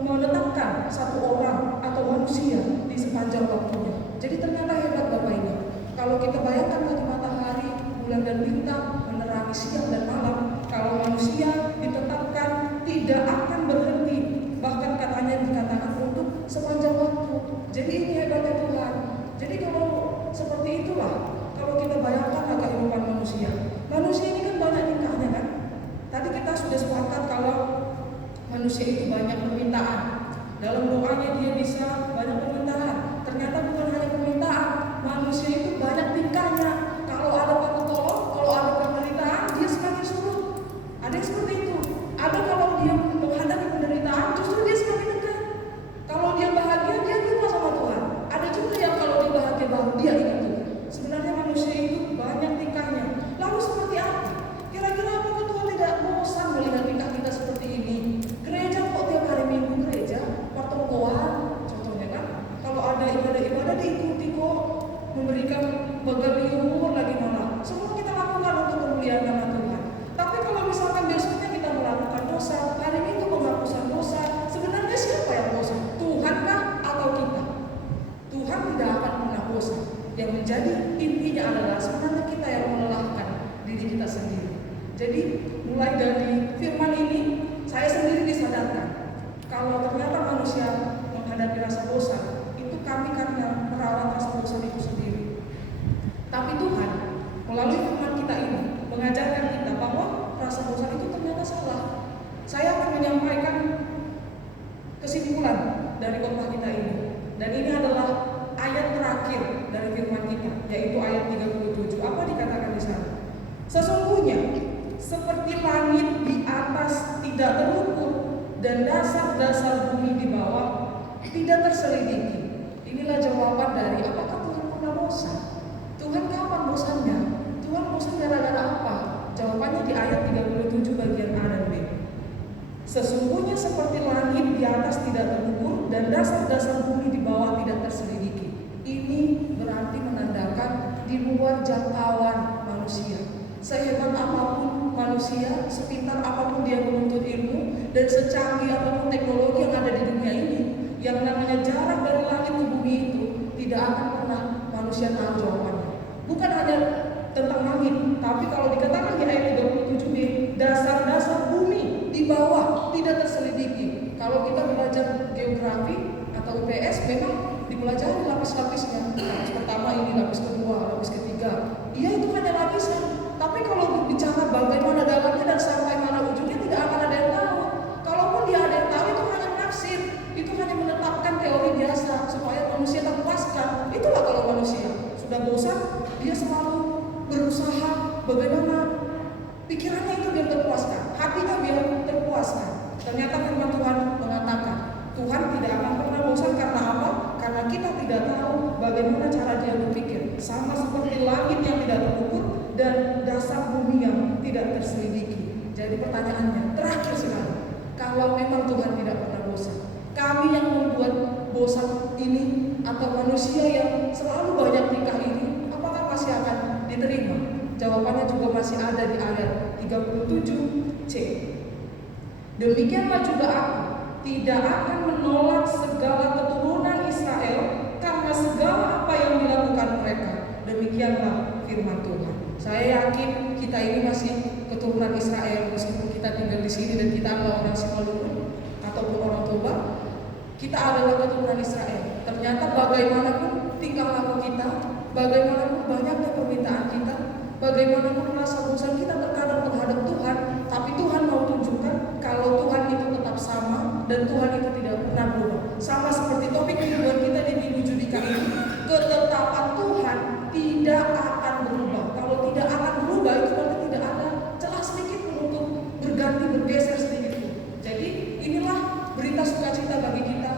menetapkan satu orang atau manusia di sepanjang waktunya. Jadi ternyata hebat Bapak Ibu. Kalau kita bayangkan tadi matahari, bulan dan bintang menerangi siang dan malam, kalau manusia ditetapkan tidak akan berhenti, bahkan katanya dikatakan untuk sepanjang waktu. Jadi ini hebatnya Tuhan. Jadi kalau seperti itulah, kalau kita bayangkan kehidupan manusia. Manusia ini kan banyak tingkahnya kan. Tadi kita sudah sepakat kalau manusia itu banyak permintaan. Dalam doanya dia bisa banyak permintaan. ternyata bukan hanya permintaan. Manusia itu banyak tingkahnya. Kalau ada perlu tolong, kalau ada penderitaan, dia semakin surut. Ada yang seperti itu. Ada kalau dia menghadapi penderitaan, justru dia semakin dekat. Kalau dia bahagia, dia lupa sama Tuhan. Ada juga yang kalau dia bahagia baru dia ingat Tuhan. Sebenarnya manusia itu banyak tingkahnya. Lalu seperti apa? Kira-kira apakah Tuhan tidak bosan melihat tingkah kita seperti ini? Gereja kok tiap hari Minggu gereja, pertemuan, contohnya kan? Kalau ada ibadah-ibadah diikuti kok, memberikan berbagi umur lagi malah. Semua kita lakukan untuk kemuliaan nama Tuhan. Tapi kalau misalkan besoknya kita melakukan dosa, hari Minggu penghapusan dosa, sebenarnya siapa yang bosan? Tuhan kah atau kita? Tuhan tidak akan pernah bosan. Yang menjadi intinya adalah sebenarnya kita yang melelahkan diri kita sendiri. Jadi mulai dari firman ini, saya sendiri disadarkan kalau ternyata manusia menghadapi rasa bosan, itu kami karena merawat rasa bosan itu sendiri. Tapi Tuhan melalui firman kita ini mengajarkan kita bahwa rasa bosan itu ternyata salah. Saya akan menyampaikan kesimpulan dari khotbah kita ini. Dan ini adalah ayat terakhir dari firman kita, yaitu ayat 37. Apa dikatakan di sana? Sesungguhnya seperti langit di atas tidak terukur dan dasar-dasar bumi di bawah tidak terselidiki. Inilah jawaban dari apakah Tuhan pernah bosan? Tuhan kapan bosannya? Tuhan bosan gara-gara apa? Jawabannya di ayat 37 bagian A dan B. Sesungguhnya seperti langit di atas tidak terukur dan dasar-dasar bumi di bawah tidak terselidiki. Ini berarti menandakan di luar jangkauan manusia. Sehebat apapun manusia, sepintar apapun dia menuntut ilmu, dan secanggih apapun teknologi yang ada di dunia ini, yang namanya jarak dari langit ke bumi itu tidak akan pernah manusia tahu jawabannya. Bukan hanya tentang langit, tapi kalau dikatakan di ayat 37b, dasar-dasar bumi di bawah tidak terselidiki. Kalau kita belajar geografi atau UPS, memang dipelajari lapis-lapisnya. Lapis pertama ini, lapis kedua, lapis ketiga. Iya, itu hanya lapisan. Tapi kalau bicara bagaimana dalamnya dan sampai mana ujungnya, tidak akan ada yang tahu. Kalaupun dia ada yang tahu, itu hanya nafsir, itu hanya menetapkan teori biasa supaya manusia terpuaskan. Itulah kalau manusia sudah bosan, dia selalu berusaha bagaimana pikirannya itu biar terpuaskan, hatinya biar terpuaskan. Ternyata firman Tuhan mengatakan Tuhan tidak akan pernah bosan. Karena apa? Karena kita tidak tahu bagaimana cara dia berpikir. Sama seperti langit yang tidak terukur dan dasar bumi yang tidak terselidiki. Jadi pertanyaannya terakhir sekali, kalau memang Tuhan tidak pernah bosan, kami yang membuat bosan ini atau manusia yang selalu banyak tingkah ini, apakah masih akan diterima? Jawabannya juga masih ada di ayat 37c. Demikianlah juga aku tidak akan menolak segala keturunan Israel karena segala apa yang dilakukan mereka. Demikianlah firman Tuhan. Saya yakin kita ini masih keturunan Israel, meskipun kita tinggal di sini dan kita adalah orang Simalungun ataupun orang Toba, kita adalah keturunan Israel. Ternyata bagaimanapun tingkah laku kita, bagaimanapun banyaknya permintaan kita, bagaimanapun rasa bosan kita terkadang menghadap Tuhan, tapi Tuhan mau tunjukkan kalau Tuhan itu tetap sama dan Tuhan itu tidak pernah berubah. Sama seperti topik mingguan kita di Minggu Judika ini, ketetapan Tuhan tidak akan berubah. Kalau tidak akan berubah, itu berarti tidak ada celah sedikit pun untuk berganti, bergeser sedikit pun. Jadi inilah berita sukacita bagi kita.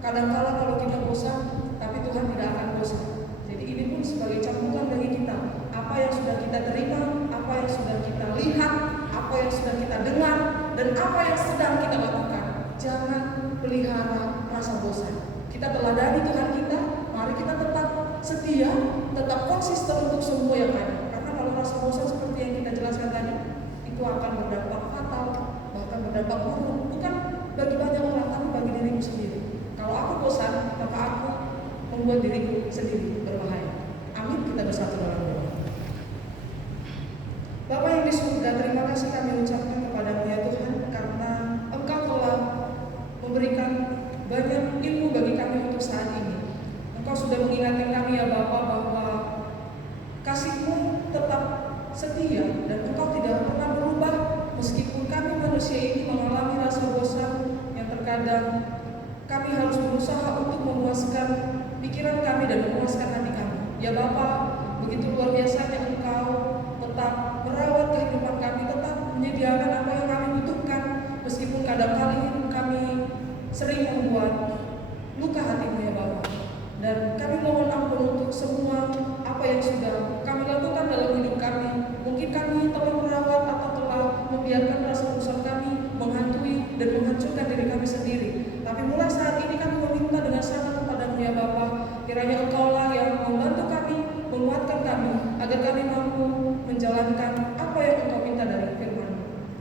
Kadang-kala kalau kita bosan, tapi Tuhan tidak akan bosan. Jadi ini pun sebagai cambukan bagi kita. Apa yang sudah kita terima, apa yang sudah kita lihat, apa yang sudah kita dengar, dan apa yang sedang kita lakukan. Jangan pelihara rasa bosan. Kita teladani Tuhan kita, mari kita tetap setia, tetap konsisten untuk semua yang ada. Karena kalau rasa bosan seperti yang kita jelaskan tadi, itu akan berdampak fatal, bahkan berdampak buruk. Bukan bagi banyak orang, tapi bagi dirimu sendiri. Kalau aku bosan, maka aku membuat diriku sendiri berbahaya. Amin. Kita bersatu dalam doa. Bapa yang di surga, terima kasih kami ucapkan kepada-Mu ya Tuhan, karena Engkau telah memberikan banyak ilmu bagi kami untuk saat ini. Engkau sudah mengingatkan kami ya Bapa bahwa kasih-Mu tetap setia dan Engkau tidak pernah berubah meskipun kami manusia ini mengalami rasa bosan yang terkadang kami harus berusaha untuk memuaskan pikiran dan memuaskan hati kami. Ya Bapa, begitu luar biasanya Engkau tetap merawat kehidupan kami, tetap menyediakan apa yang kami butuhkan, meskipun kadang-kali kami sering membuat luka hatimu ya Bapa. Dan kami mohon ampun untuk semua apa yang sudah kami lakukan dalam hidup kami. Mungkin kami telah merawat atau telah membiarkan rasa urusan kami menghantui dan menghancurkan diri kami sendiri. Tapi mulai saat ini kami meminta dengan sangat kepadamu ya Bapa, kiranya Engkaulah yang membantu kami, menguatkan kami, agar kami mampu menjalankan apa yang Engkau minta dari firman.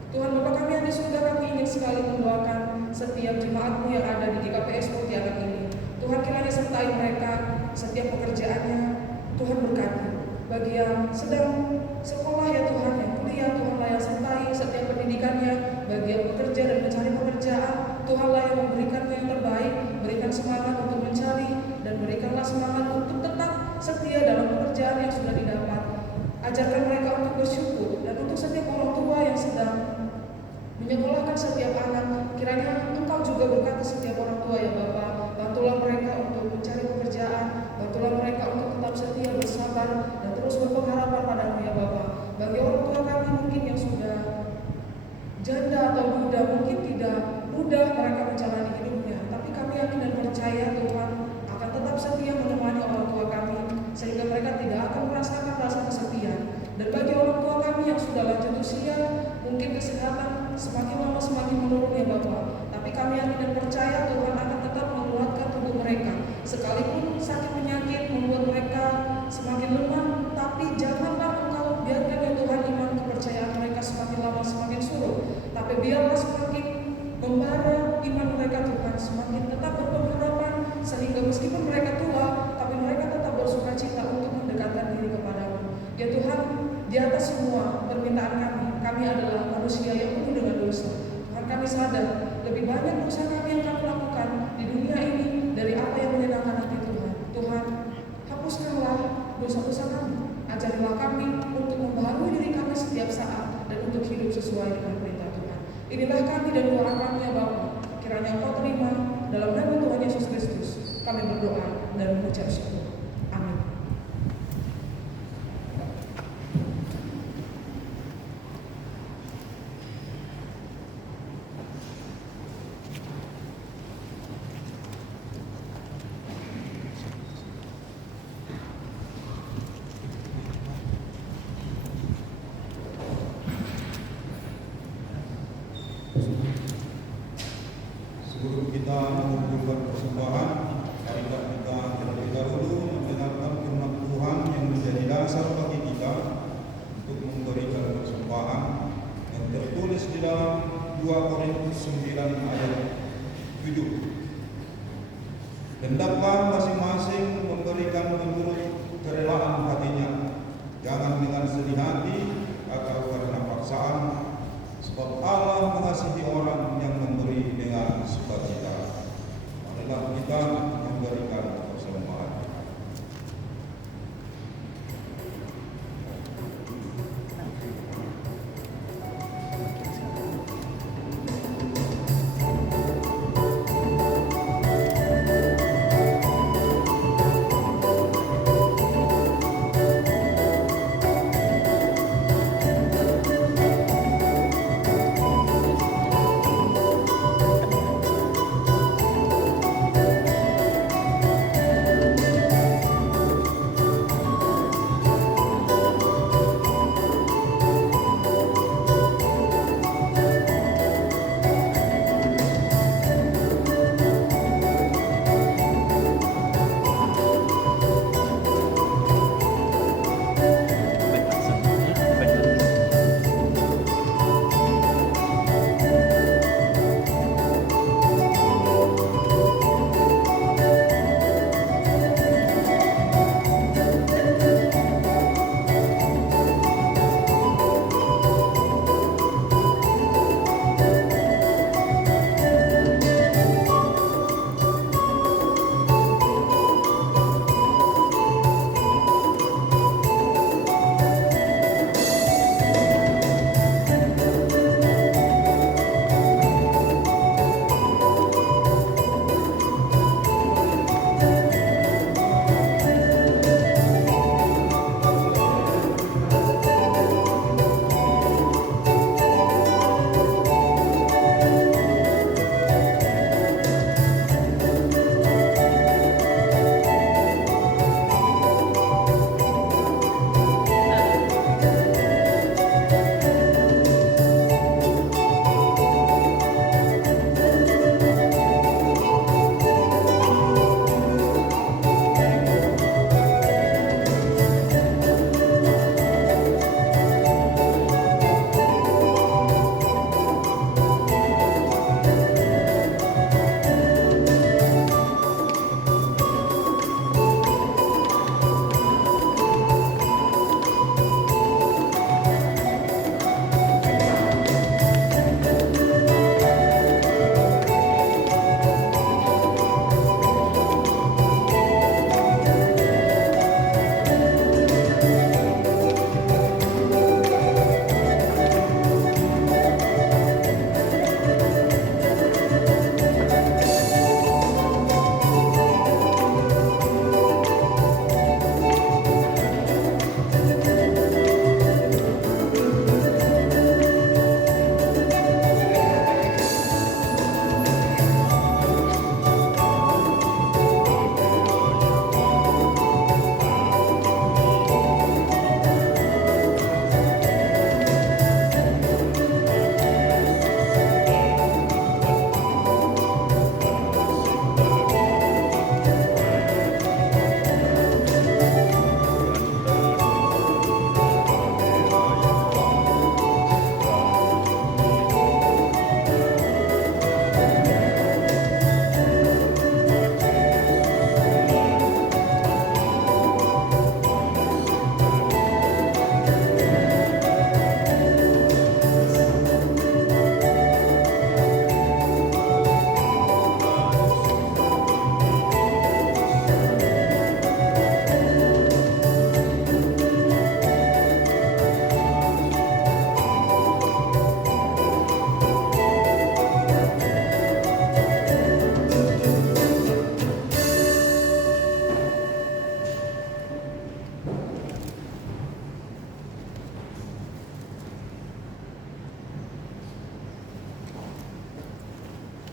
Tuhan Bapa kami yang di surga, kami ingin sekali mendoakan setiap jemaat-Mu yang ada di GKPS Pontianak ini. Tuhan kiranya sertai mereka setiap pekerjaannya, Tuhan berkati. Bagi yang sedang sekolah ya Tuhan, yang kuliah Tuhanlah yang sertai setiap pendidikannya. Bagi yang bekerja dan mencari pekerjaan, Tuhanlah yang memberikannya yang terbaik. Berikan semangat untuk mencari dan berikanlah semangat untuk tetap setia dalam pekerjaan yang sudah didapat. Ajarkan mereka untuk bersyukur, dan untuk setiap orang tua yang sedang menyekolahkan setiap anak, kiranya Engkau juga berkati setiap orang tua ya Bapa. Bantulah mereka untuk mencari pekerjaan, bantulah mereka untuk tetap setia, bersabar, dan terus berpengharapan padamu ya Bapa. Bagi orang tua kami mungkin yang sudah janda atau duda, mungkin tidak mudah mereka menjalani hidupnya, tapi kami yakin dan percaya Tuhan akan tetap setia menemani orang tua kami, sehingga mereka tidak akan merasakan rasa kesepian. Dan bagi orang tua kami yang sudah lanjut usia, mungkin kesehatan semakin lama semakin menurun ya Bapa, tapi kami yakin dan percaya Tuhan akan tetap menguatkan tubuh mereka. Sekalipun sakit penyakit membuat mereka semakin lemah, tapi janganlah Engkau biarkan ya Tuhan iman kepercayaan mereka semakin lama semakin surut, tapi biarlah semakin membara iman mereka Tuhan, semakin tetap berpengharapan, sehingga meskipun mereka tua, tapi mereka tetap bersuka cita untuk mendekatkan diri kepadamu. Ya Tuhan, di atas semua permintaan kami adalah manusia yang penuh dengan dosa. Tuhan, kami sadar lebih banyak dosa kami yang kami lakukan di dunia ini dari apa yang menyenangkan hati Tuhan. Tuhan, hapuskanlah dosa-dosa kami. Ajarilah kami untuk membaharui diri kami setiap saat dan untuk hidup sesuai dengan perintah Tuhan. Inilah kami dan doa kami ya Bapa. Kiranya Engkau terima dalam nama Tuhan Yesus Kristus. Kami berdoa dan mengucap syukur. Amin. Sebelum kita mengumpulkan persembahan, marilah kita terlebih dahulu mendengarkan firman Tuhan yang menjadi dasar bagi kita untuk memberikan persembahan yang tertulis di dalam 2 Korintus 9 ayat 7. Hendaklah masing-masing memberikan menurut kerelaan hatinya, jangan dengan sedih hati atau karena paksaan, sebab Allah mengasihi orang yang memberi dengan sukacita. Marilah kita memberikan persembahan.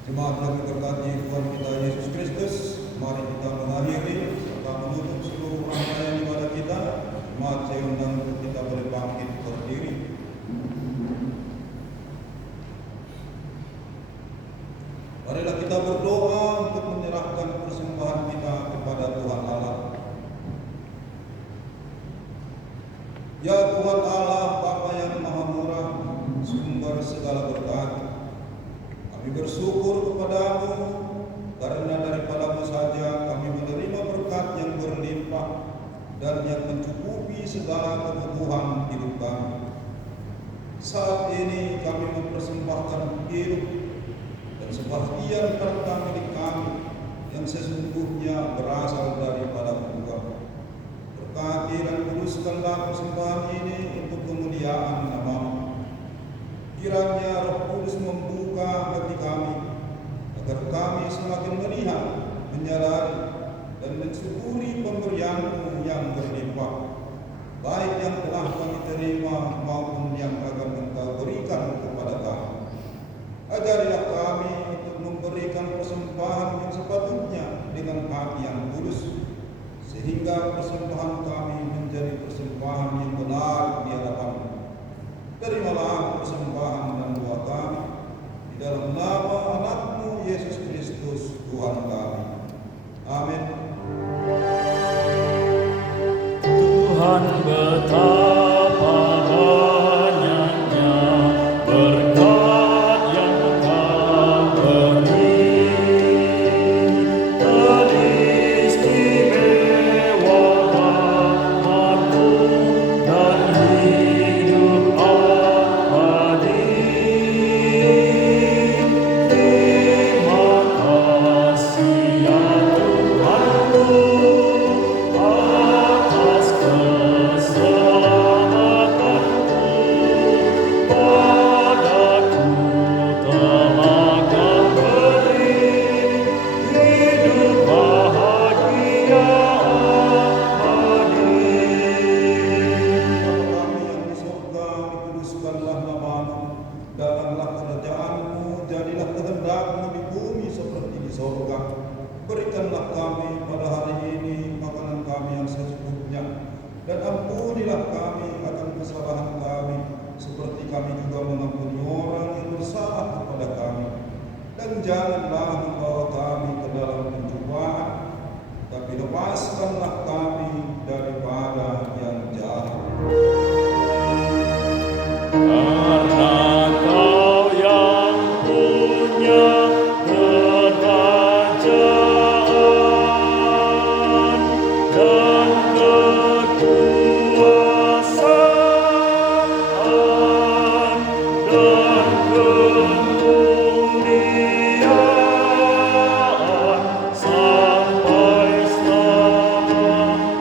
Jemaat yang diberkati Tuhan kita Yesus Kristus, mari kita mengakhiri serta menutup seluruh rangkaian ibadah kita. Jemaat saya undang untuk kita boleh bangkit berdiri. Marilah kita berdoa untuk menyerahkan persembahan kita kepada Tuhan Allah. Ya Tuhan Allah, Bapa yang Maha Murah, sumber segala berkat, kami bersyukur kepadamu karena daripadamu saja kami menerima berkat yang berlimpah dan yang mencukupi segala kebutuhan hidup kami. Saat ini kami mempersembahkan hidup dan sebagian harta milik kami yang sesungguhnya berasal daripada Tuhan. Berkati dan kuduskanlah persembahan ini untuk kemuliaan nama-Mu. Kiranya Roh Kudus membuka hati kami agar kami semakin melihat, menyadari dan mensyukuri pemberian-Mu yang berlimpah, baik yang telah kami terima maupun yang akan Engkau berikan kepada kami. Ajarilah kami untuk memberikan persembahan yang sepatutnya dengan hati yang kudus, sehingga persembahan kami menjadi persembahan yang benar di hadapan-Mu. Terimalah persembahan dan doa kami di dalam nama Anak-Mu Yesus Kristus Tuhan kami. Amin. Tuhan betapa banyaknya berkat yang Kau beri, teristimewa rahmat-Mu dan hidup abadi. Terima kasih ya Tuhanku atas keselamatanmu padaku, telah Kau beri hidup bahagia abadi. Bapa kami yang di surga, dikuduskanlah nama-Mu, datanglah kerajaan-Mu, jadilah kehendak-Mu di bumi seperti di surga. Berikanlah kami pada hari ini makanan kami yang secukupnya, dan ampunilah kami akan kesalahan kami, seperti kami juga mengampuni orang yang bersalah kepada kami. Dan janganlah membawa kami ke dalam pencobaan, tapi lepaskanlah kami daripada yang jahat. Karena Kau yang punya kerajaan dan kekuasaan dan kemuliaan sampai selama-lamanya.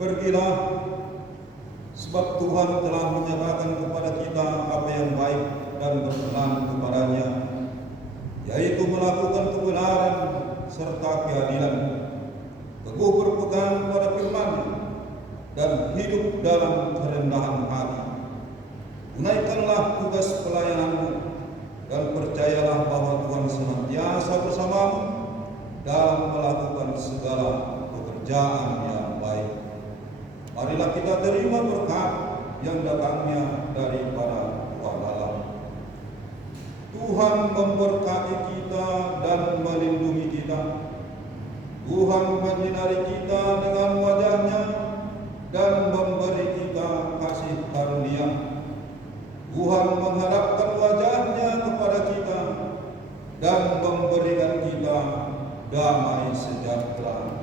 Pergilah, sebab Tuhan telah menyatakan kepada kita apa yang baik dan berkenan kepadanya, yaitu melakukan kebenaran serta keadilan, teguh berpegang pada firman-Nya, dan hidup dalam kerendahan hati. Tunaikanlah tugas pelayanan-Mu dan percayalah bahwa Tuhan senantiasa bersama-Mu dalam melakukan segala pekerjaan yang baik. Marilah kita terima berkat yang datangnya daripada Tuhan Allah. Tuhan memberkati kita dan melindungi kita. Tuhan menyinari kita dengan wajah-Nya dan memberi kita kasih karunia. Tuhan menghadapkan wajah-Nya kepada kita dan memberikan kita damai sejahtera.